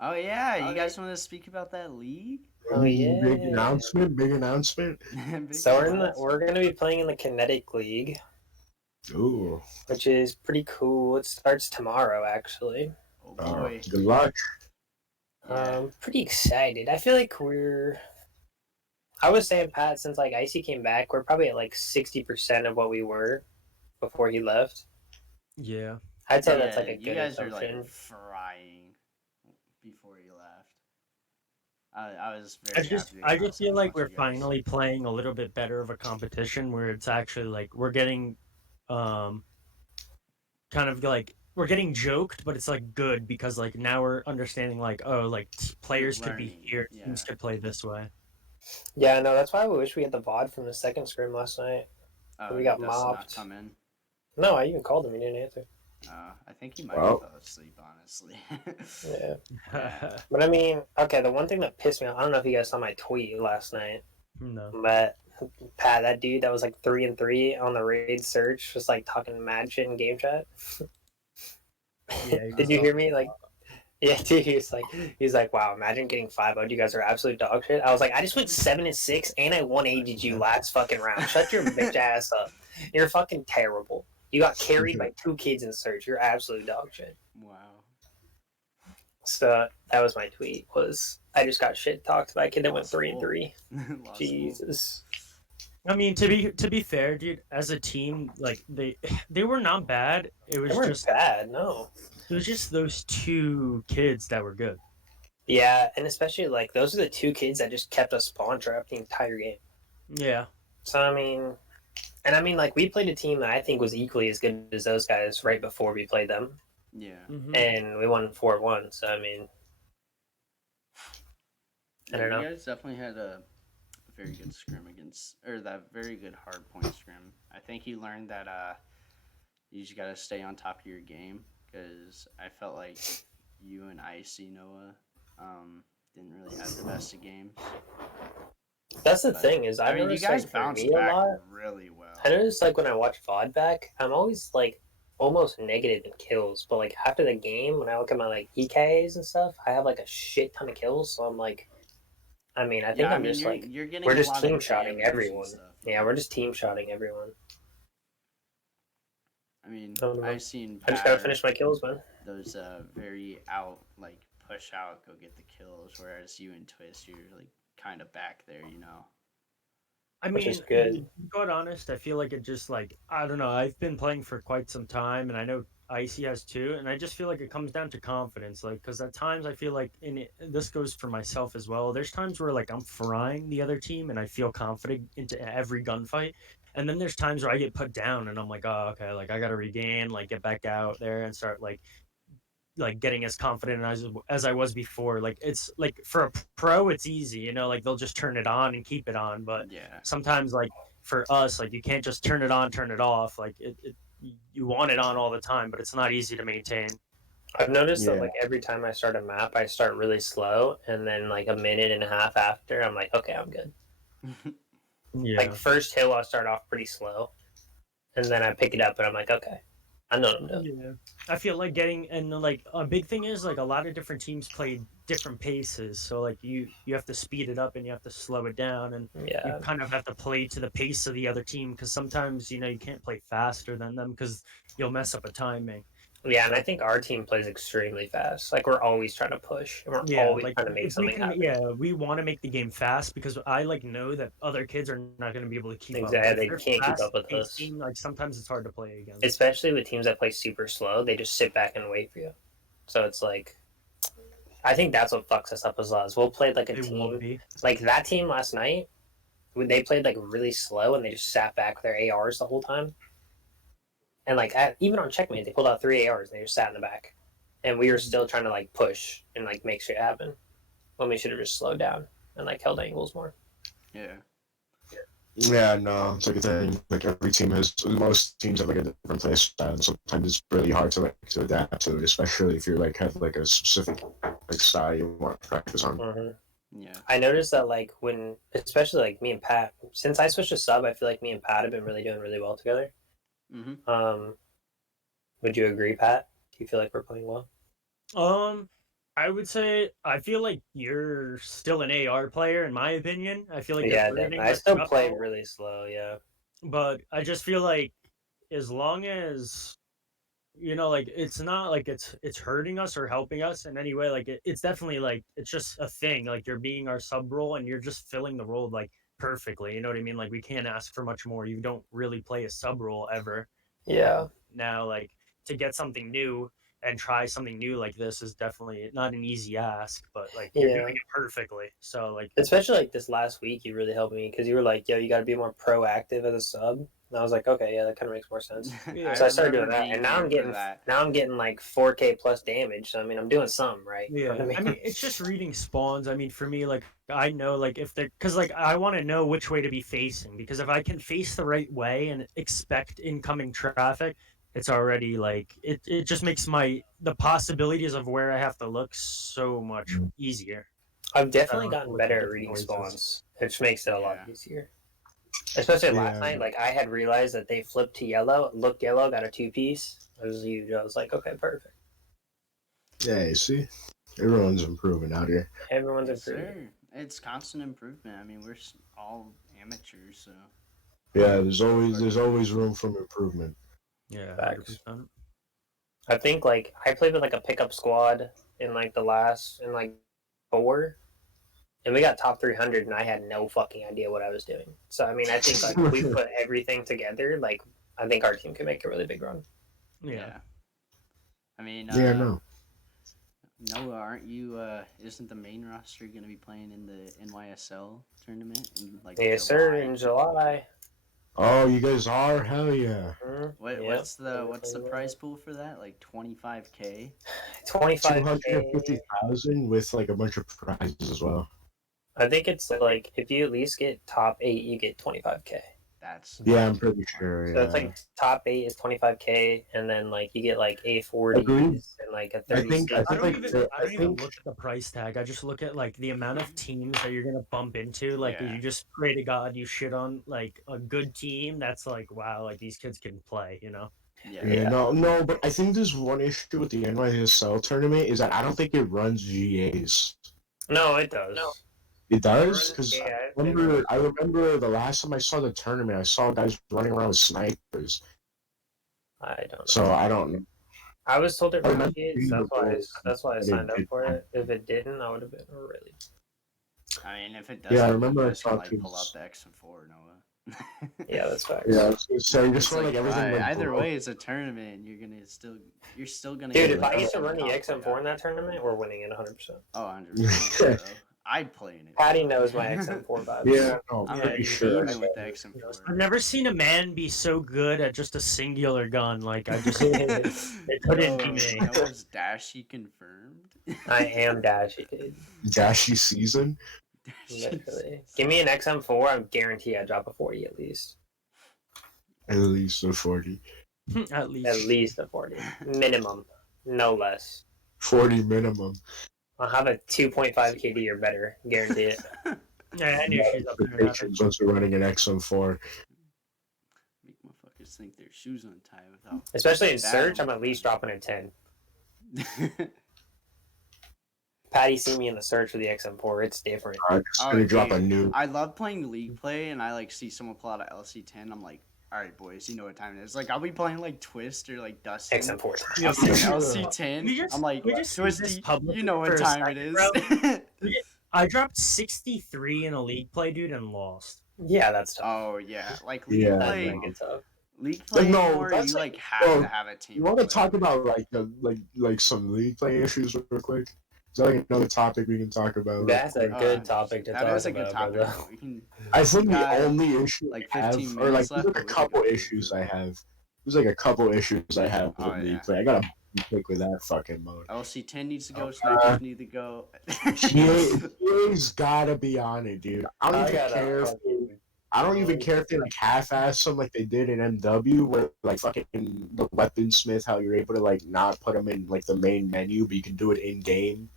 Oh yeah, you guys want to speak about that league? Oh yeah. Big announcement, big announcement. Big So announcement. we're gonna be playing in the Kinetic League, Ooh. which is pretty cool. It starts tomorrow, actually. Oh boy. Good luck. Yeah. Pretty excited. I feel like I was saying, Pat, since like Icy came back, we're probably at like 60% of what we were before he left. Yeah. I'd say Yeah, that's like a you good guys are assumption. like frying before you left. I was I very just happy to I come just outside feel and like watch we're you guys. finally playing a little bit better of a competition where it's actually like we're getting um kind of like we're getting joked, but it's like good because like now we're understanding like oh like You're players could be learning. here, Yeah. teams could play this way. Yeah, no, that's why I wish we had the VOD from the second scrim last night. Oh, We did got Dustin not mopped. come in? No, I even called him. He didn't answer. I think he might have Well, fell asleep, honestly. Yeah. Yeah. But I mean, okay, the one thing that pissed me off, I don't know if you guys saw my tweet last night, No. but Pat, that dude that was like 3-3 on the raid search, just like talking mad shit in game chat. Yeah. Did you hear me? Like, yeah, dude, he's like, wow, imagine getting 5-0. You guys are absolute dog shit. I was like, I just went 7-6 and I 180'd you last fucking round. Shut your bitch ass up. You're fucking terrible. You got carried by 2 kids in search. You're absolute dog shit. Wow. So that was my tweet. Was I just got shit talked by a kid that went 3-3. Jesus. I mean, to be fair, dude, as a team, like they were not bad. It was They weren't just bad, no. it was just those two kids that were good. Yeah, and especially like those are the 2 kids that just kept us spawn trapped the entire game. Yeah. So I mean, like we played a team that I think was equally as good as those guys right before we played them, Yeah. and we won 4-1. So I mean, I don't know. You guys definitely had a very good scrim against, or that very good hard point scrim. I think he learned that you just gotta stay on top of your game because I felt like you and Icy Noah didn't really have the best of games. That's the But, thing is I I've mean, you noticed guys like for bounced me a back lot. really well. I noticed like when I watch VOD back, I'm always like almost negative in kills, but like after the game, when I look at my like EKs and stuff, I have like a shit ton of kills. So I'm like, I mean, I think Yeah, I I'm mean, just like you're getting we're a just lot team of shotting damage and everyone. stuff. Yeah, we're just team shotting everyone. I mean, I don't know. I've seen I just gotta Patter, finish my kills, man. those very out like push out, go get the kills, whereas you and Twist, you're like kind of back there, you know. I Which mean, is good. to be quite honest, I feel like it just like I don't know. I've been playing for quite some time, and I know Icy has too, and I just feel like it comes down to confidence. Like, because at times I feel like, this goes for myself as well. There's times where like I'm frying the other team, and I feel confident into every gunfight, and then there's times where I get put down, and I'm like, oh, okay, like I gotta regain, like get back out there and start like getting as confident as I was before. Like it's like for a pro, it's easy, you know, like they'll just turn it on and keep it on. But Yeah. sometimes, like for us, like you can't just turn it on, turn it off. Like you want it on all the time, but it's not easy to maintain. I've noticed that Yeah. like every time I start a map, I start really slow, and then like a minute and a half after, I'm like, okay, I'm good. Yeah. Like first hill, I'll start off pretty slow, and then I pick it up, and I'm like, okay, I know what I'm doing. Yeah, I feel like getting and like a big thing is like a lot of different teams play different paces, so like you have to speed it up and you have to slow it down, and you Yeah, kind of have to play to the pace of the other team because sometimes you know you can't play faster than them because you'll mess up a timing. yeah, and I think our team plays extremely fast. Like we're always trying to push, and we're Yeah, always like trying to make if we something can, happen. yeah, we want to make the game fast because I like know that other kids are not going to be able to keep up. Like, Exactly, if they they're can't keep up with fast-paced us. team, like sometimes it's hard to play against. Especially with teams that play super slow, they just sit back and wait for you. So it's like, I think that's what fucks us up as well. Is we'll play like a It won't team be. like that team last night. When they played like really slow and they just sat back with their ARs the whole time. And like even on checkmate, they pulled out 3 ARs and they just sat in the back, and we were still trying to like push and like make shit happen when we should have just slowed down and like held angles more. Yeah. Yeah, no, it's like a thing. Like every team has, most teams have like a different play style, and sometimes it's really hard to adapt to, especially if you're like have like a specific like style you want to practice on. Mm-hmm. Yeah. I noticed that like when, especially like me and Pat, since I switched to sub, I feel like me and Pat have been really doing really well together. Mm-hmm. Would you agree, Pat? Do you feel like we're playing well? I would say I feel like you're still an AR player, in my opinion. I feel like Yeah, I still play really slow. Yeah, but I just feel like as long as like it's not like it's hurting us or helping us in any way. Like it's definitely like it's just a thing. Like you're being our sub role and you're just filling the role like perfectly. You know what I mean? Like we can't ask for much more. You don't really play a sub role ever. Yeah. And now, like to get something new and try something new like this is definitely not an easy ask, but like you're doing it perfectly. So like, especially like this last week, you really helped me because you were like, "Yo, you got to be more proactive as a sub." And I was like, "Okay, yeah, that kind of makes more sense." Yeah, so I started doing that, and now I'm getting like 4K plus damage. So I mean, I'm doing some right. Yeah, I mean, it's just reading spawns. I mean, for me, like I know like if they're because like I want to know which way to be facing, because if I can face the right way and expect incoming traffic, it's already like it just makes the possibilities of where I have to look so much easier. I've definitely gotten better at reading spawns, which makes it a lot easier. Especially last night, like I had realized that they flipped to yellow, looked yellow, got a 2-piece. It was huge. I was like, okay, perfect. Yeah, you see, everyone's improving out here. Everyone's improving. Sir. It's constant improvement. I mean, we're all amateurs, so. Yeah, there's always room for improvement. Yeah, 100%. I think like I played with like a pickup squad in like the last in like 4, and we got top 300, and I had no fucking idea what I was doing. So I mean, I think like if we put everything together, like I think our team can make a really big run. Yeah. I mean, no. Noah, aren't you? Isn't the main roster going to be playing in the NYSL tournament in like? Yes, sir. In July. Oh, you guys are? Hell yeah! What's the prize pool for that? Like 25K. 250,000 with like a bunch of prizes as well. I think it's like if you at least get top 8, you get 25K. I'm pretty sure. So it's like top 8 is 25K, and then like you get like A40s and like a 30. I don't even look at the price tag. I just look at like the amount of teams that you're gonna bump into. Like you just pray to God you shit on like a good team. That's like wow, like these kids can play. You know. No, but I think there's one issue with the NYSL tournament is that I don't think it runs GAs. No, it does. No. It does? Because I remember the last time I saw the tournament, I saw guys running around with snipers. I don't know. So I don't know. I was told it ran GAs. That's why I signed up for it. If it didn't, I would have been really. I mean, if it does, I remember I saw like pull out the XM4, Noah. Yeah, that's facts. Yeah, so you just like everything. Either way, it's a tournament. You're still gonna. Dude, if I get to run the XM4 in that tournament, we're winning it 100%. Oh, 100%. I'd play in it. Patty knows my XM4 vibes. Yeah, I'm pretty sure with the XM4. I've never seen a man be so good at just a singular gun. Like I just, it couldn't be me. That was Dashy confirmed. I am Dashy, dude. Dashy season. Literally. Give me an XM4, I'm guaranteed I drop a 40 at least. At least a 40. At least a 40. Minimum. No less. 40 minimum. I'll have a 2.5 KD or better. Guarantee it. Yeah, I knew she's up there. Once we're running an XM4. Make motherfuckers think their shoes untied without. Especially in search, I'm at least dropping a 10. Patty see me in the search for the XM4. It's different. Drop a new. I love playing league play, and I like see someone pull out an LC10. I'm like, all right, boys, you know what time it is. Like, I'll be playing like Twist or like Dusk. XM4. LC10. I'm like, Twisty, you know what time it is. I dropped 63 in a league play, dude, and lost. Yeah, that's tough. Oh yeah, like league play. League play, you like have to have a team. You want to talk about like some league play issues real quick? Is that like another topic we can talk about? That's a good topic to talk about. That is a good topic. We can, I think the only issue like I have, or like there's like a couple issues I have. there's like a couple issues I have with League Play. I gotta pick with that fucking mode. LC10 needs to go. Snipers need to go. GA's gotta be on it, dude. I don't even care. I don't even care if they like half-ass them like they did in MW, where like fucking the weaponsmith, how you're able to like not put them in like the main menu, but you can do it in game.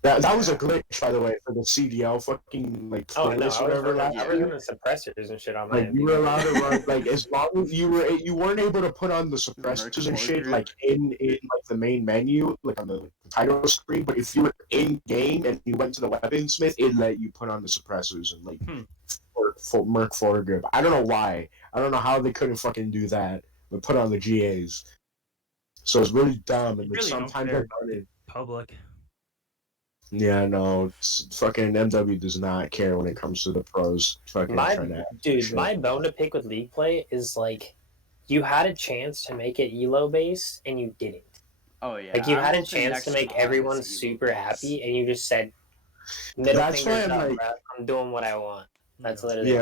That was a glitch, by the way, for the CDL fucking like playlist or whatever. I was running suppressors and shit on my. Like you were allowed to run like as long as you weren't able to put on the suppressors and shit like in like the main menu, like on the title screen. But if you were in game and you went to the weaponsmith, it let you put on the suppressors and like for Merc 4 grip. I don't know why. I don't know how they couldn't fucking do that, but put on the GAs. So it's really dumb and like, really sometimes I run it public. Yeah, no, fucking MW does not care when it comes to the pros. Fucking my bone to pick with League Play is like, you had a chance to make it elo based and you didn't. Oh yeah, like you had a chance to make everyone super happy and you just said, "Middle fingers up, bro. I'm doing what I want." That's literally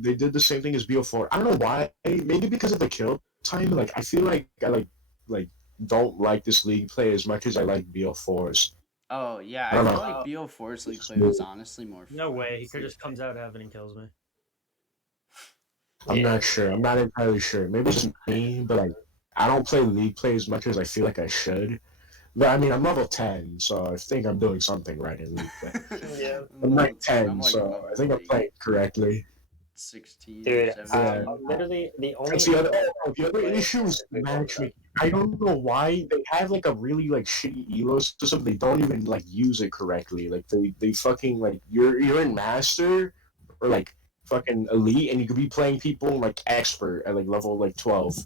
they did the same thing as BO4. I don't know why. Maybe because of the kill time. Like I feel like I like don't like this League Play as much as I like BO4's. Oh yeah, I feel like BO4's League Play was honestly more fun. No way, he could just comes out heaven and kills me. I'm not sure. I'm not entirely sure. Maybe it's me, but like I don't play League Play as much as I feel like I should. But I mean, I'm level 10, so I think I'm doing something right in League Play. Yeah, I'm like 10, so I think I'm playing correctly. 16. Dude, literally the only. The other issue is matchmaking. I don't know why they have like a really like shitty elo system. They don't even like use it correctly. Like they fucking like you're in master or like fucking elite, and you could be playing people like expert at like level like 12.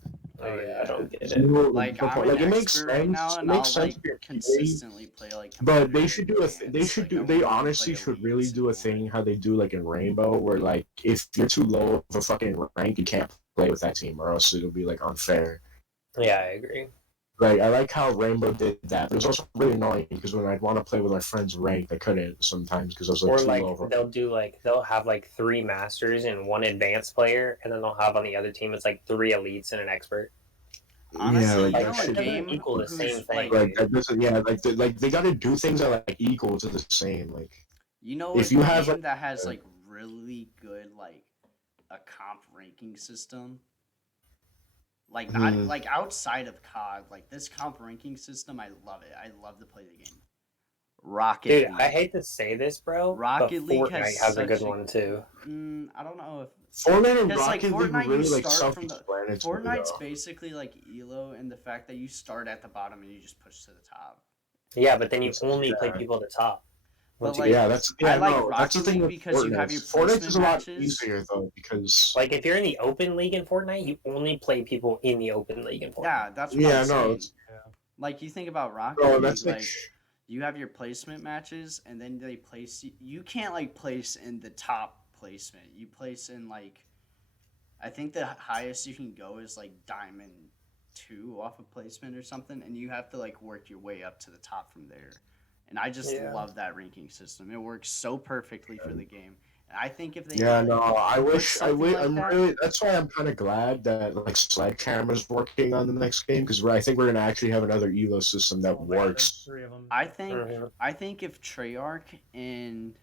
Oh yeah, I don't get it. Like I'm like, it makes sense right now, and I'll like consistently play like. But they should do they honestly should really do a thing how they do like in Rainbow, where like if you're too low of a fucking rank, you can't play with that team, or else it'll be like unfair. Yeah, I agree. Like I like how Rainbow did that, but it was also really annoying because when I'd want to play with my friends ranked, I couldn't sometimes because I was like too low. Or they'll have like 3 masters and 1 advanced player, and then they'll have on the other team it's like 3 elites and an expert. Honestly, like that game equal the same thing. Like that doesn't, like they got to do things that are like equal to the same. Like if you have that has like really good like a comp ranking system. Like not like outside of COD, like this comp ranking system, I love it. I love to play the game. Rocket League. I hate to say this, bro. Rocket League Fortnite has a good one too. I don't know if Fortnite and Rocket like, Fortnite, League really like Fortnite's basically like ELO in the fact that you start at the bottom and you just push to the top. Yeah, but then you only play people at the top. But like, I like Rocket League because you have your Fortnite is a lot matches. easier though because like if you're in the open league in Fortnite, you only play people in the open league in Fortnite. Yeah, that's what I'm saying. Like you think about Rocket League, like you have your placement matches, and then they place you can't like place in the top placement. You place in like, I think the highest you can go is like Diamond 2 off of placement or something, and you have to like work your way up to the top from there. And I just love that ranking system. It works so perfectly for the game. And I think if they I'm really. That's why I'm kind of glad that like Sledgehammer's working on the next game because I think we're gonna actually have another elo system that works. 3 of them. I think if Treyarch and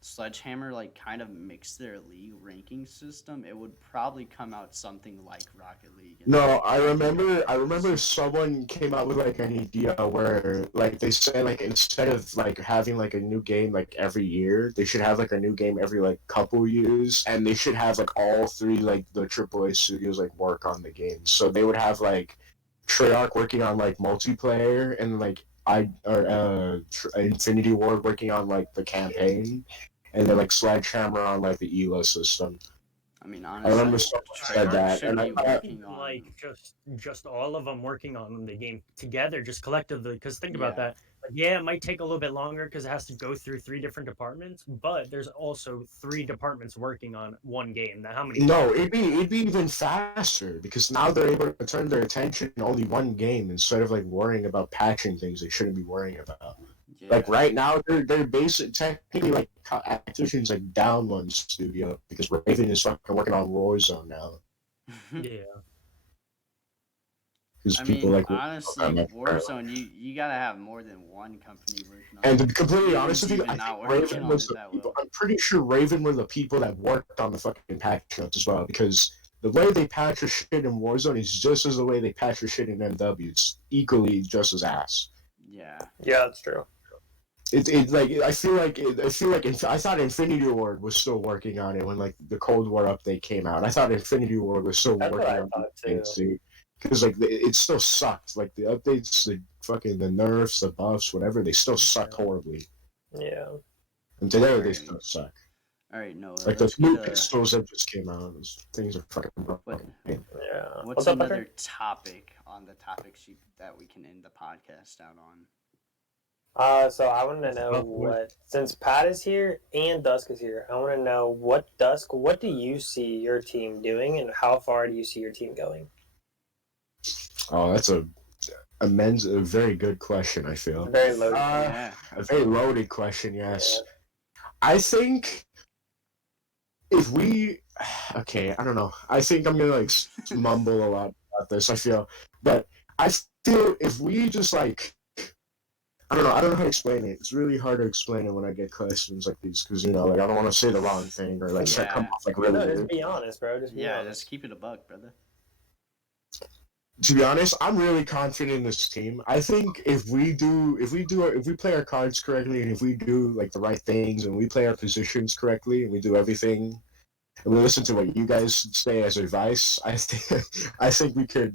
Sledgehammer like kind of mix their league ranking system, it would probably come out something like Rocket League. No, I remember someone came out with like an idea where like they said like instead of like having like a new game like every year, they should have like a new game every like couple years, and they should have like all 3 like the AAA studios like work on the game. So they would have like Treyarch working on like multiplayer and like Infinity Ward working on like the campaign, and then like Sledgehammer on like the elo system. I mean, honestly, I remember someone said that, and I like just all of them working on the game together, just collectively. Because think about that. Like, it might take a little bit longer because it has to go through 3 different departments, but there's also 3 departments working on one game. Now, how many? No, it'd be even faster because now they're able to turn their attention to only one game instead of like worrying about patching things they shouldn't be worrying about. Yeah. Like right now, they're basically technically like Activision's like down one studio because Raven is fucking working on Warzone now. Yeah. Because I people mean, like honestly, Warzone, you gotta have more than one company working on and it. to be completely honest with you, Even I not think working Raven on was it the that people. well. I'm pretty sure Raven were the people that worked on the fucking patch notes as well. Because the way they patch your shit in Warzone is just as the way they patch your shit in MW. It's equally just as ass. Yeah. Yeah, that's true. It like I feel like I thought Infinity Ward was still working on it when like the Cold War update came out. I thought Infinity Ward was still That's what working I on thought the too. updates because like it still sucked. Like the updates, the nerfs, the buffs, whatever, they still sucked horribly. Yeah. And today All they right. still suck. All right, Noah. Like Let's those get new a. pistols that just came out, those things are fucking What? broken. Yeah. What's up, another Patrick? topic on the topic sheet that we can end the podcast out on? So I want to know what, since Pat is here and Dusk is here, I want to know what do you see your team doing, and how far do you see your team going? Oh, that's a very good question. I feel Very loaded. Yeah. a very loaded question. Yes, I think if we, okay, I don't know. I think I'm gonna like mumble a lot about this. I feel, but I feel if we just like, I don't know. I don't know how to explain it. It's really hard to explain it when I get questions like these because like I don't want to say the wrong thing or like Yeah. come off like really. No, weird. just be honest, bro. Just be Yeah, honest. just keep it a buck, brother. To be honest, I'm really confident in this team. I think if we play our cards correctly and if we do like the right things and we play our positions correctly and we do everything and we listen to what you guys say as advice, I think we could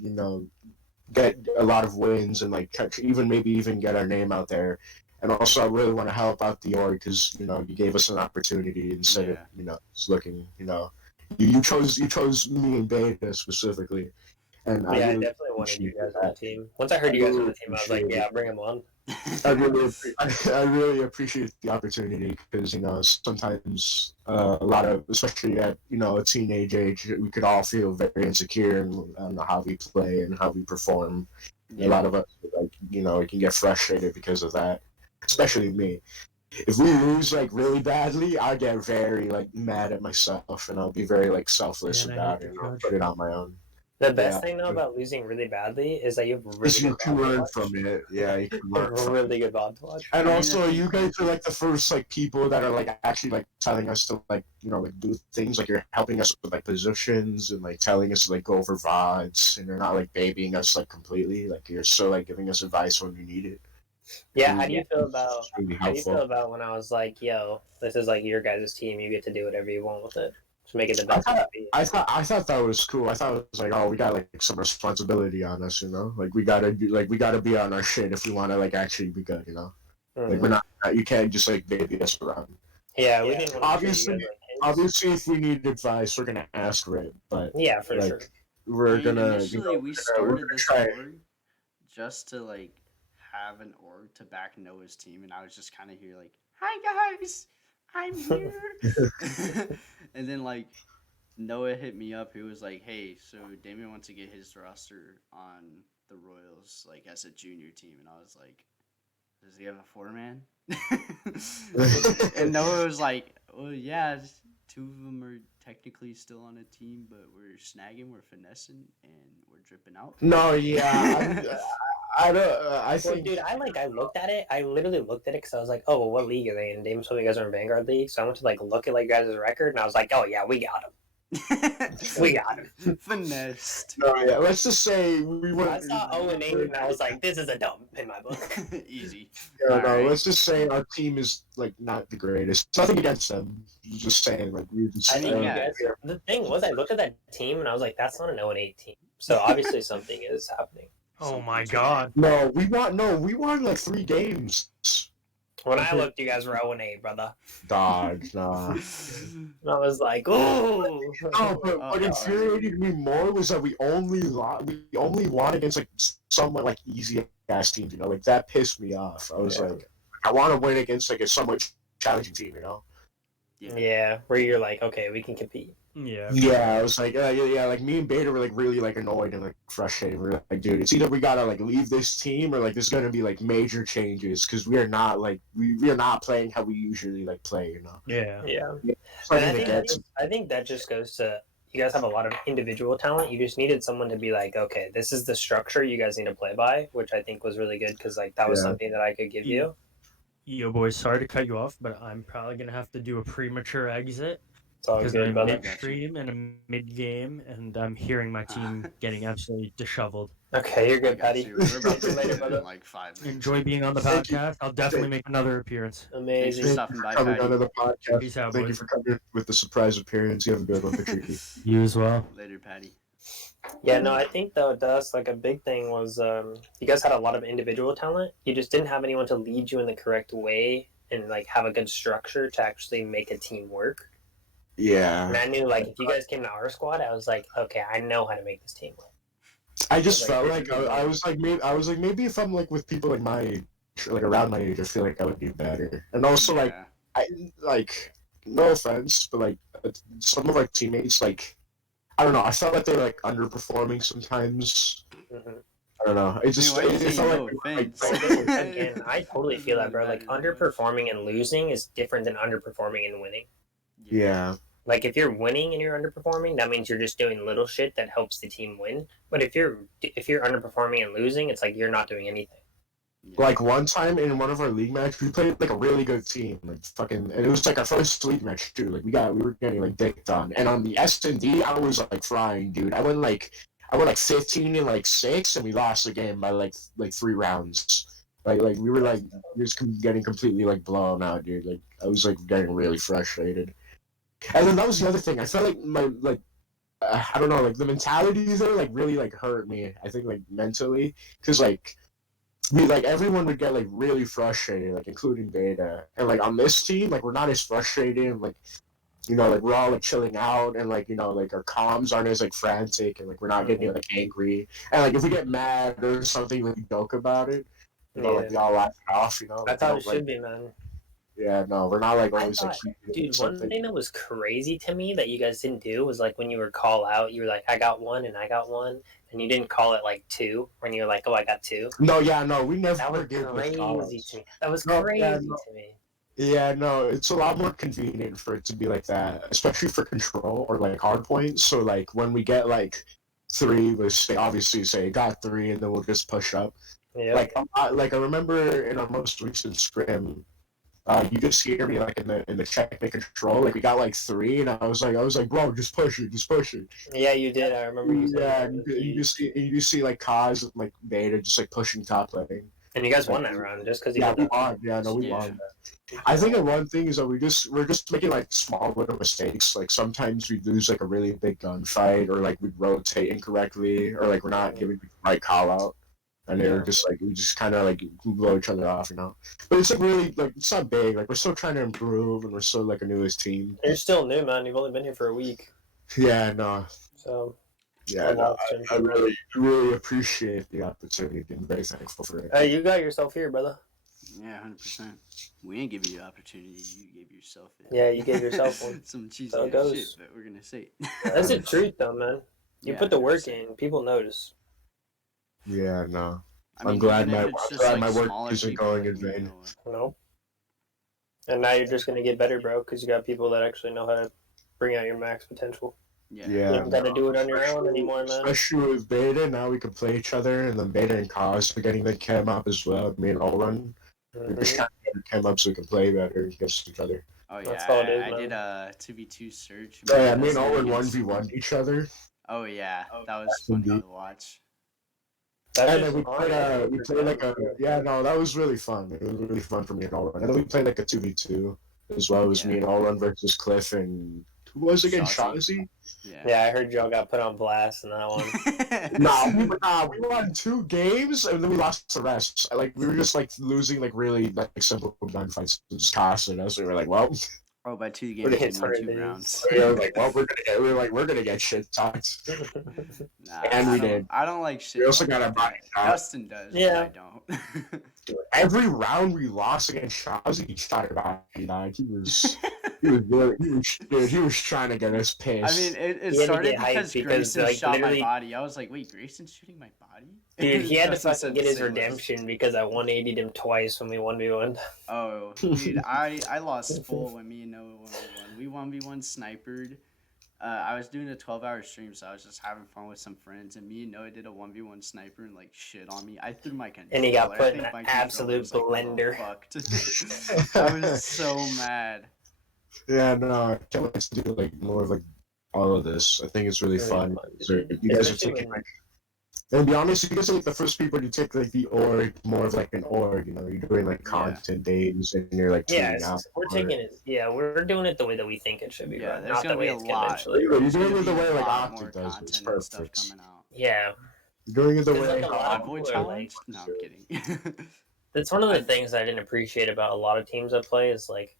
get a lot of wins and like maybe even get our name out there. And also, I really want to help out the org because you gave us an opportunity instead of just looking. You chose me and Beta specifically. And I definitely wanted you guys on the team. Once I heard you guys on the team, I was like, yeah, bring them on. I really appreciate the opportunity because sometimes a lot of, especially at a teenage age, we could all feel very insecure on how we play and how we perform. Yeah. A lot of us we can get frustrated because of that, especially me. If we lose like really badly, I get very like mad at myself and I'll be very like selfless about it and I'll put it on my own. The best thing though about losing really badly is that you have really you can learn from it. Yeah, you can learn really good VOD to watch. And also, you guys are like the first like people that are like actually like telling us to like like do things. Like you're helping us with like positions and like telling us to like go over VODs, and you're not like babying us like completely. Like you're still like giving us advice when we need it. Yeah, how do you feel about when I was like, yo, this is like your guys' team, you get to do whatever you want with it. To make it the best. I thought that was cool. I thought it was like, oh, we got like some responsibility on us, like we gotta be on our shit if we want to like actually be good, Like we're not, you can't just like baby us around. Yeah, we didn't. Obviously, if we need advice, we're gonna ask for it. But yeah, for sure, we're gonna. Initially, we started this org just to like have an org to back Noah's team, and I was just kind of here like, hi guys. I'm here. And then like Noah hit me up. He was like, "Hey, so Damien wants to get his roster on the Royals like as a junior team." And I was like, "Does he have a 4-man?" And Noah was like, "Well, yeah, 2 of them are technically still on a team, but we're snagging, we're finessing, and we're dripping out." No, yeah. I don't. I think, dude, I looked at it. I literally looked at it because I was like, "Oh, well, what league are they in?" Damon told me you guys are in Vanguard League, so I went to like look at like guys' record, and I was like, "Oh yeah, we got him. We got him." Finessed. No, yeah. Let's just say we went. I saw 0-8, and I was like, "This is a dump in my book." Easy. Yeah, no, let's just say our team is like not the greatest. Nothing against them. Just saying, like we just. I think you guys. The thing was, I looked at that team, and I was like, "That's not an 0-8 team." So obviously something is happening. Oh my god. No, we won like 3 games. When I looked, you guys were 0-8, brother. Dog, nah. And I was like, "Oh." No, but what infuriated me more was that we only won against like somewhat like easy ass teams. Like that pissed me off. I was like, I want to win against like a somewhat challenging team. Yeah, where you're like, okay, we can compete. Yeah, I was like, like me and Beta were like really like annoyed and like frustrated. We were like, dude, it's either we gotta like leave this team or like there's gonna be like major changes because we are not like we are not playing how we usually like play. Yeah. I think that just goes to you guys have a lot of individual talent. You just needed someone to be like, okay, this is the structure you guys need to play by, which I think was really good because like that was something that I could give you. Yo, boys, sorry to cut you off, but I'm probably gonna have to do a premature exit because good, I'm brother. midstream and a mid game, and I'm hearing my team getting absolutely disheveled. Okay, you're good, Patty. We're about to later, later, brother. in like 5 minutes. Enjoy being on the podcast. I'll definitely make another appearance. Amazing. Thanks for stopping by, coming Patty. on the podcast. Peace out, Thank boys. you for coming with the surprise appearance. You have a good one, Patricky. You as well. Later, Patty. Yeah, no, I think though, Dust, like a big thing was you guys had a lot of individual talent. You just didn't have anyone to lead you in the correct way and like have a good structure to actually make a team work. Yeah. And I knew like if you guys came to our squad, I was like, okay, I know how to make this team work. I just felt like I was like maybe if I'm like with people like my age, like around my age, I feel like I would do better. And also like I like no offense, but like some of our teammates like I don't know. I felt like they were like underperforming sometimes. Mm-hmm. I don't know. It just it felt again, I totally feel that, bro. Like underperforming and losing is different than underperforming and winning. Yeah. Like if you're winning and you're underperforming, that means you're just doing little shit that helps the team win. But if you're underperforming and losing, it's like you're not doing anything. Like one time in one of our league matches, we played like a really good team, like fucking, and it was like our first league match too. Like we were getting like dicked on, and on the S&D, I was like frying, dude. I went like 15 and like 6, and we lost the game by like 3 rounds. Like we were like just getting completely like blown out, dude. Like I was like getting really frustrated. And then that was the other thing. I felt like my I don't know, like the mentalities there like really like hurt me. I think like mentally, because like. We like everyone would get like really frustrated, like including Beta, and like on this team, like we're not as frustrated, and, like like we're all like chilling out, and like like our comms aren't as like frantic, and like we're not getting like angry, and like if we get mad or something, like we joke about it, like we all laugh it off, That's how it should be, man. Yeah, no, we're not like always dude, one thing that was crazy to me that you guys didn't do was like when you were call out, you were like, I got one and I got one, and you didn't call it like 2 when you were like, oh, I got 2. No, yeah, no, we never. That was crazy to me. That was crazy to me. Yeah, no, it's a lot more convenient for it to be like that, especially for control or like hard points. So like when we get like 3, we obviously say got 3, and then we'll just push up. Yeah. Like I remember in our most recent scrim. You just hear me like in the check and control, like we got like 3, and I was like, bro, just push it. Yeah, you did. I remember you. Yeah, you just see like Kaz like Beta just like pushing top lane. And you guys won that round just because. Yeah, we won. Yeah, no, we won. I think that one thing is that we're just making like small little mistakes. Like sometimes we lose like a really big gunfight, or like we rotate incorrectly, or like we're not giving the right call out. And they're just like, we just kind of like blow each other off, But it's like really, like, it's not big. Like, we're still trying to improve, and we're still like a newest team. You're still new, man. You've only been here for a week. Yeah, no. So. Yeah, no, I really appreciate the opportunity. I'm very thankful for it. Hey, you got yourself here, brother. Yeah, 100%. We ain't giving you opportunity. You gave yourself it. Yeah, you gave yourself one. Some cheesy shit, but we're gonna say it. That's the truth, though, man. You put the work in. People notice. Yeah, no. I mean, I'm glad my work isn't going in vain. No. And now you're just gonna get better, bro, because you got people that actually know how to bring out your max potential. Yeah. You don't gotta do it on your own anymore, man. Especially with Beta, now we can play each other, and then Beta and Cos are getting the chem up as well. Me and Olrun. We're just trying to get chem up so we can play better against each other. Oh yeah, that's all it is, I did a 2v2 search. Yeah, me and Olrun 1v1 each other. Oh yeah, that was fun to watch. And then we played that was really fun. It was really fun for me and Allrun. And then we played like a 2v2 as well. It was me and Allrun versus Cliff and who was it again? Shazi? Yeah, I heard y'all got put on blast in that one. We won 2 games and then we lost the rest. Like we were just like losing like really like simple gunfights, just costing us. We were like, well. Oh, by 2 games, we won 2 rounds. We were like, well, we're gonna get shit talked. And we did. I don't like shit. We also got a body shot. Justin does. Yeah, I don't. Every round we lost against Shazi, he shot a body. Like he was trying to get us pissed. I mean, it started because Grayson shot my body. I was like, wait, Grayson's shooting my body? Dude, he had to fucking get his redemption because I 180'd him twice when we 1v1. Oh, dude, I lost full when me and Noah 1v1. We 1v1 sniped. I was doing a 12-hour stream, so I was just having fun with some friends, and me and Noah did a 1v1 sniper and like shit on me. I threw my controller. And he got put I in think an my controller absolute was like a little blender. fucked. I was so mad. Yeah, no, I can't wait to do like more of like all of this. I think it's really fun. So you guys are taking like, and to be honest, you guys are like the first people to take like the org more of like an org. You know, you're doing like content days and you're like tweeting out. We're taking it. Yeah, we're doing it the way that we think it should be. Yeah, run, there's not gonna the be way a it's lot. conventionally. You're doing There's it the way like lot Octa more does. It's content and stuff perfect. coming out. Yeah. You're doing it the way like a lot of Void people are challenge? like, No, I'm kidding. That's one of the things I didn't appreciate about a lot of teams I play is like,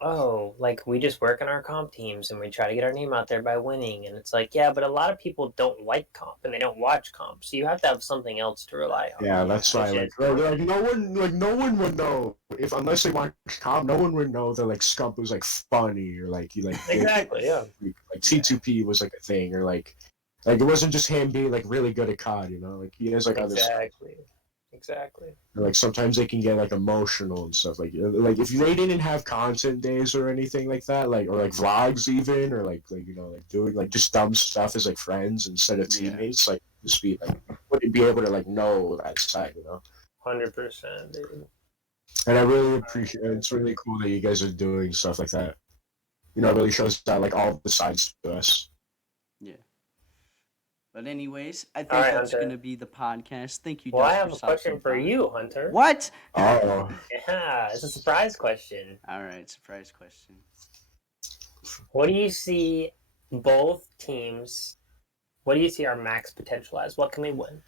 oh, like we just work on our comp teams and we try to get our name out there by winning. And it's like, yeah, but a lot of people don't like comp and they don't watch comp. So you have to have something else to rely on. Yeah, that's why like no one would know if unless they watch comp, no one would know that like Scump was like funny or like he like exactly, yeah. Like T2P was like a thing or like it wasn't just him being like really good at COD, you know? Like he has like other stuff. Exactly. Like sometimes they can get like emotional and stuff like if they didn't have content days or anything like that, like or like vlogs even or like you know like doing like just dumb stuff as like friends instead of teammates, like just be like wouldn't be able to like know that side, you know. 100%, dude. And I really appreciate it. It's really cool that you guys are doing stuff like that. You know, it really shows that like all the sides to us. Yeah. But anyways, I think that's going to be the podcast. Thank you, Dusk. Well, I have a question for you, Hunter. What? Oh. Yeah, it's a surprise question. All right, surprise question. What do you see both teams, what do you see our max potential as? What can they win?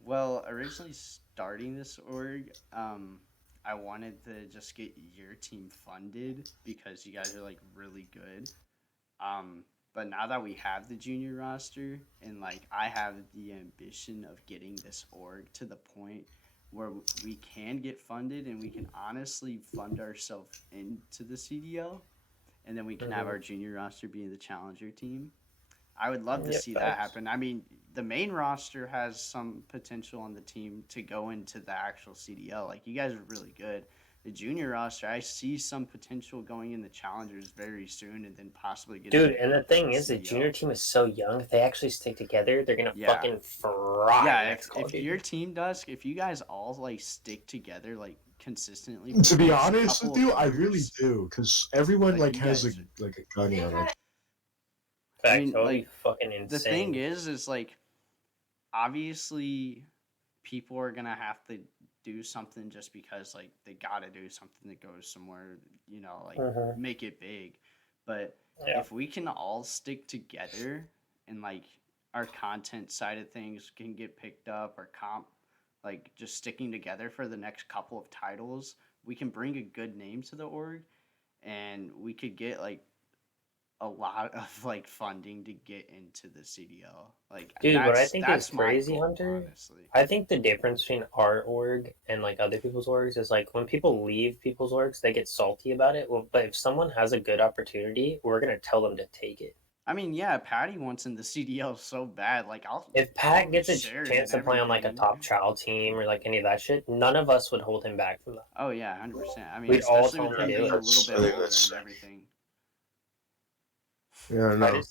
Well, originally starting this org, I wanted to just get your team funded because you guys are like really good. But now that we have the junior roster and like I have the ambition of getting this org to the point where we can get funded and we can honestly fund ourselves into the CDL, and then we can have our junior roster being the challenger team. I would love to see that happen. I mean, the main roster has some potential on the team to go into the actual CDL. Like, you guys are really good. The junior roster, I see some potential going in the challengers very soon and then possibly getting... Dude, and the thing is, the junior team is so young. If they actually stick together, they're going to fucking fry. Yeah, if your team, Dusk, if you guys all, like, stick together, like, consistently... To be honest with you, I really do, because everyone, like has, a gun on it. I mean, like, fucking insane. The thing is like, obviously, people are gonna have to do something just because, like, they gotta do something that goes somewhere, you know, like, make it big. But if we can all stick together and, like, our content side of things can get picked up, or comp, like, just sticking together for the next couple of titles, we can bring a good name to the org, and we could get, like, a lot of like funding to get into the CDL. Like, dude, what I think is crazy, goal, Hunter. Honestly. I think the difference between our org and like other people's orgs is like when people leave people's orgs, they get salty about it. Well, but if someone has a good opportunity, we're gonna tell them to take it. I mean, yeah, Patty wants in the CDL so bad. Like, if Pat gets a chance to play on like a top child team or like any of that shit, none of us would hold him back from that. Oh yeah, 100%. I mean, we'd all tell him to do it. A little bit older and everything. Yeah, no.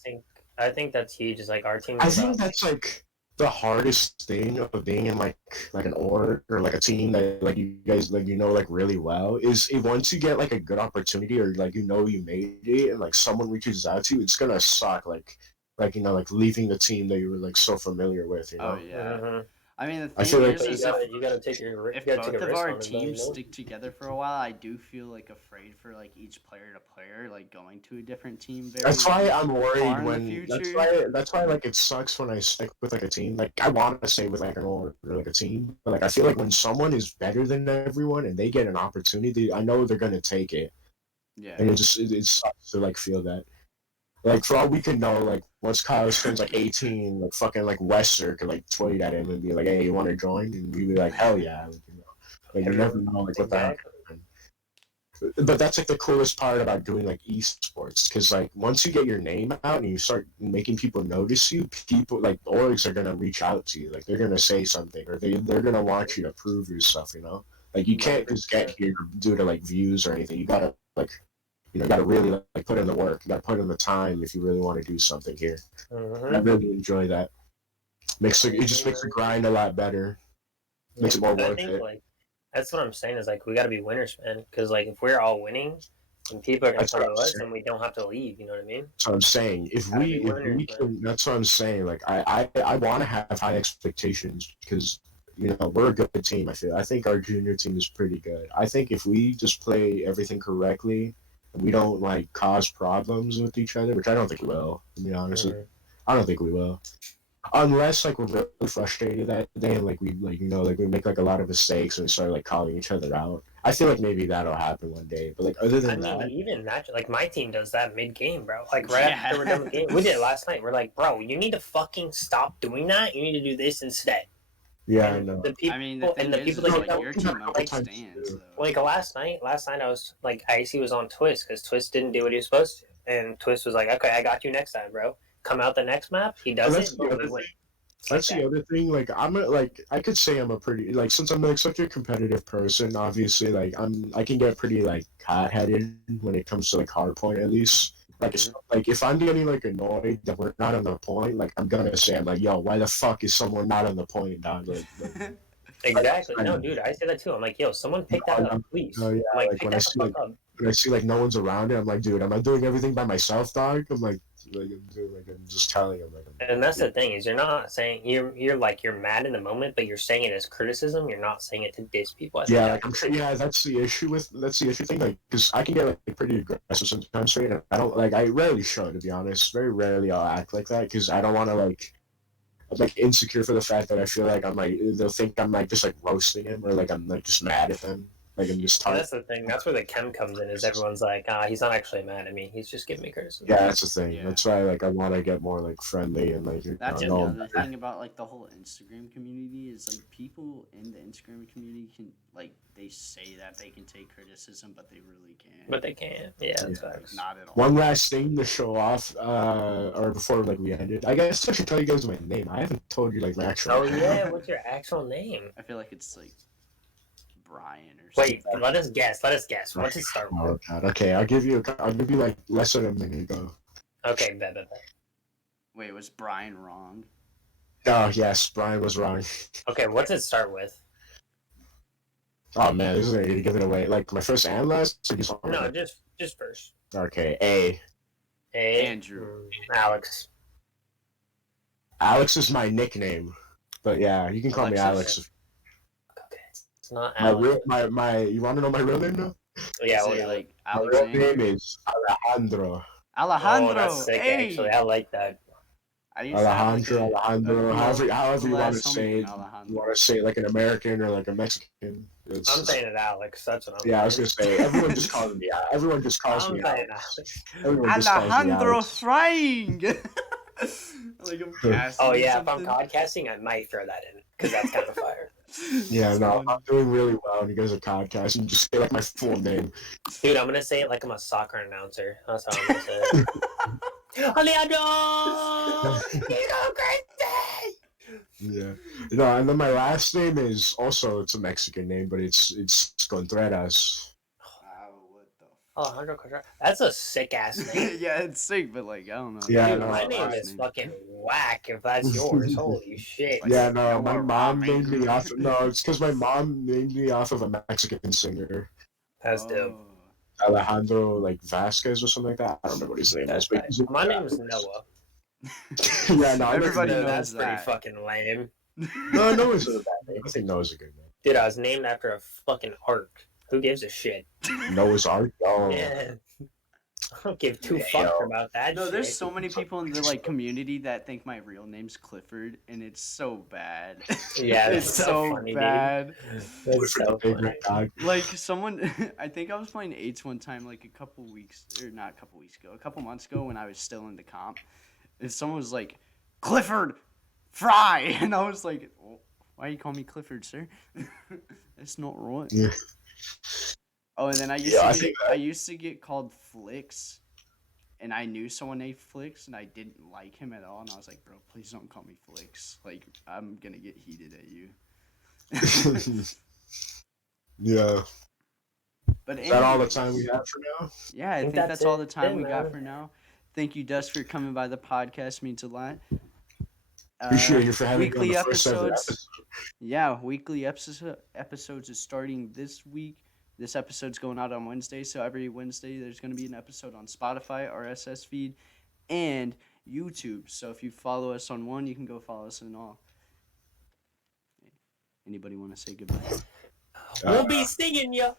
I think that's huge. Is like our team. I think that's like the hardest thing of being in like an org or like a team that like you guys like like really well is once you get like a good opportunity or like you made it and like someone reaches out to you, it's gonna suck like like leaving the team that you were like so familiar with. You know? Oh yeah. I mean, the thing is you gotta take your if both of our teams stick together for a while, I do feel like afraid for like each player to player like going to a different team. That's why I'm worried when that's why like it sucks when I stick with like a team. Like I want to stay with like an org or like a team, but like I feel like when someone is better than everyone and they get an opportunity, I know they're gonna take it. Yeah. And it sucks to like feel that. Like, for all we could know, like, once Kyle turns, like, 18, like, fucking, like, Wester could, like, tweet at him and be like, hey, you want to join? And we'd be like, hell yeah. Like, you never know, like, what that happened. But that's, like, the coolest part about doing, like, esports. Because, like, once you get your name out and you start making people notice you, people, like, orgs are going to reach out to you. Like, they're going to say something. Or they're going to want you to prove your stuff, you know? Like, you can't just get here due to, like, views or anything. You got to, like... you got to really like put in the work. You got to put in the time if you really want to do something here. I really enjoy that. It just makes the grind a lot better. Makes it more worth it. Like, that's what I'm saying is like we got to be winners, man. Because like if we're all winning, then people are gonna come to us, and we don't have to leave. You know what I mean? That's what I'm saying. If we can, that's what I'm saying. Like I want to have high expectations because we're a good team. I think our junior team is pretty good. I think if we just play everything correctly, and we don't like cause problems with each other, which I don't think we will. To be honest, I don't think we will. Unless like we're really frustrated that day and like we make like a lot of mistakes and we start like calling each other out. I feel like maybe that'll happen one day. But like other than that, even that, like my team does that mid game, bro. Like right after we're done the game, we did it last night. We're like, bro, you need to fucking stop doing that. You need to do this instead. Yeah, I know. The people like your team understands. Like last night I was like, Icy was on Twist because Twist didn't do what he was supposed to, and Twist was like, okay, I got you next time, bro. Come out the next map, he does it. That's the other thing. Like I could say I'm a pretty like since I'm like such a competitive person. Obviously, like I can get pretty like hot-headed when it comes to like hardpoint at least. Like if I'm getting like annoyed that we're not on the point, like I'm gonna say I'm like, yo, why the fuck is someone not on the point, dog? Like, exactly. No, dude, I say that too. I'm like, yo, someone pick that up, please. Oh yeah, like when I see like no one's around it, I'm like, dude, am I doing everything by myself, dog? I'm just telling him. And that's the thing is, you're not saying you're like you're mad in the moment, but you're saying it as criticism. You're not saying it to diss people. That's the issue thing. Like, because I can get like pretty aggressive sometimes, right? And I don't like. I rarely show, to be honest. Very rarely I'll act like that because I don't want to like. I'm like insecure for the fact that I feel like I'm like they'll think I'm like just like roasting him or like I'm like just mad at them. Like I'm just that's the thing. That's where the chem comes in. Is everyone's like, he's not actually mad at me. He's just giving me criticism. Yeah, that's the thing. Yeah. That's why like I want to get more like friendly and like. That's the other thing about like the whole Instagram community is like people in the Instagram community can like they say that they can take criticism, but they really can't. But they can't. Yeah, that's facts. Not at all. One last thing to show off, or before like we ended. I guess I should tell you guys my name. I haven't told you like my actual. name. Yeah, what's your actual name? I feel like it's like Brian or something. Wait, let us guess. What's it start with? Oh god. Okay, I'll give you like less than a minute ago. Okay, bet. Wait, was Brian wrong? Oh yes, Brian was wrong. Okay, what's it start with? Oh man, this is gonna give it away. Like my first and last? No, just first. Okay, A. Andrew. Alex. Alex is my nickname. But yeah, you can call me Alex. Okay. It's not Alex. My you wanna know my real name now? Yeah, like my real name is Alejandro. Alejandro. Oh, that's sick, actually. I like that. Alejandro, however you want to say it. You want to say it like an American or like a Mexican. I'm saying it Alex. That's what I'm saying. Yeah, I was gonna say everyone just calls me Alex. Alejandro Frying. Like I'm casting. Oh yeah, if I'm podcasting, I might throw that in because that's kind of fire. Yeah, no, I'm doing really well. And you guys are podcasting. Just say like my full name. Dude, I'm gonna say it like I'm a soccer announcer. That's how I'm gonna say it. Alejandro, you go crazy. Yeah, and then my last name is also it's a Mexican name, but it's Contreras. Alejandro Contreras. That's a sick ass name. Yeah, it's sick, but like I don't know. Yeah, dude, my name is fucking whack. If that's yours, holy shit. Yeah, no, my mom named me off. No, it's because my mom named me off of a Mexican singer. That's dope. Alejandro like Vasquez or something like that. I don't remember what his name is. But my name is Noah. Yeah, no, everybody knows that's pretty fucking lame. No, Noah's a bad name. I think Noah's a good name. Dude, I was named after a fucking ark. Who gives a shit? Noah's Ark? Oh. Yeah. I don't give two fucks about that. No, there's so many people in the like community that think my real name's Clifford, and it's so bad. Yeah, it's so funny, bad. That's so funny. Like someone, I think I was playing eights one time, like a couple months ago, when I was still in the comp, and someone was like, "Clifford, Fry," and I was like, "Why you call me Clifford, sir? That's not right." Yeah. Oh, and then I used to get called Flix, and I knew someone named Flix, and I didn't like him at all, and I was like, bro, please don't call me Flix. Like, I'm gonna get heated at you. Yeah. But Is that all the time we have for now? Yeah, I think that's all the time we got for now. Thank you, Dusk, for coming by the podcast. Means a lot. Appreciate you for having me on Weekly the first ever episodes. episode. Yeah, weekly episodes is starting this week. This episode's going out on Wednesday, so every Wednesday there's going to be an episode on Spotify, RSS feed, and YouTube. So if you follow us on one, you can go follow us on all. Anybody want to say goodbye? We'll be singing ya.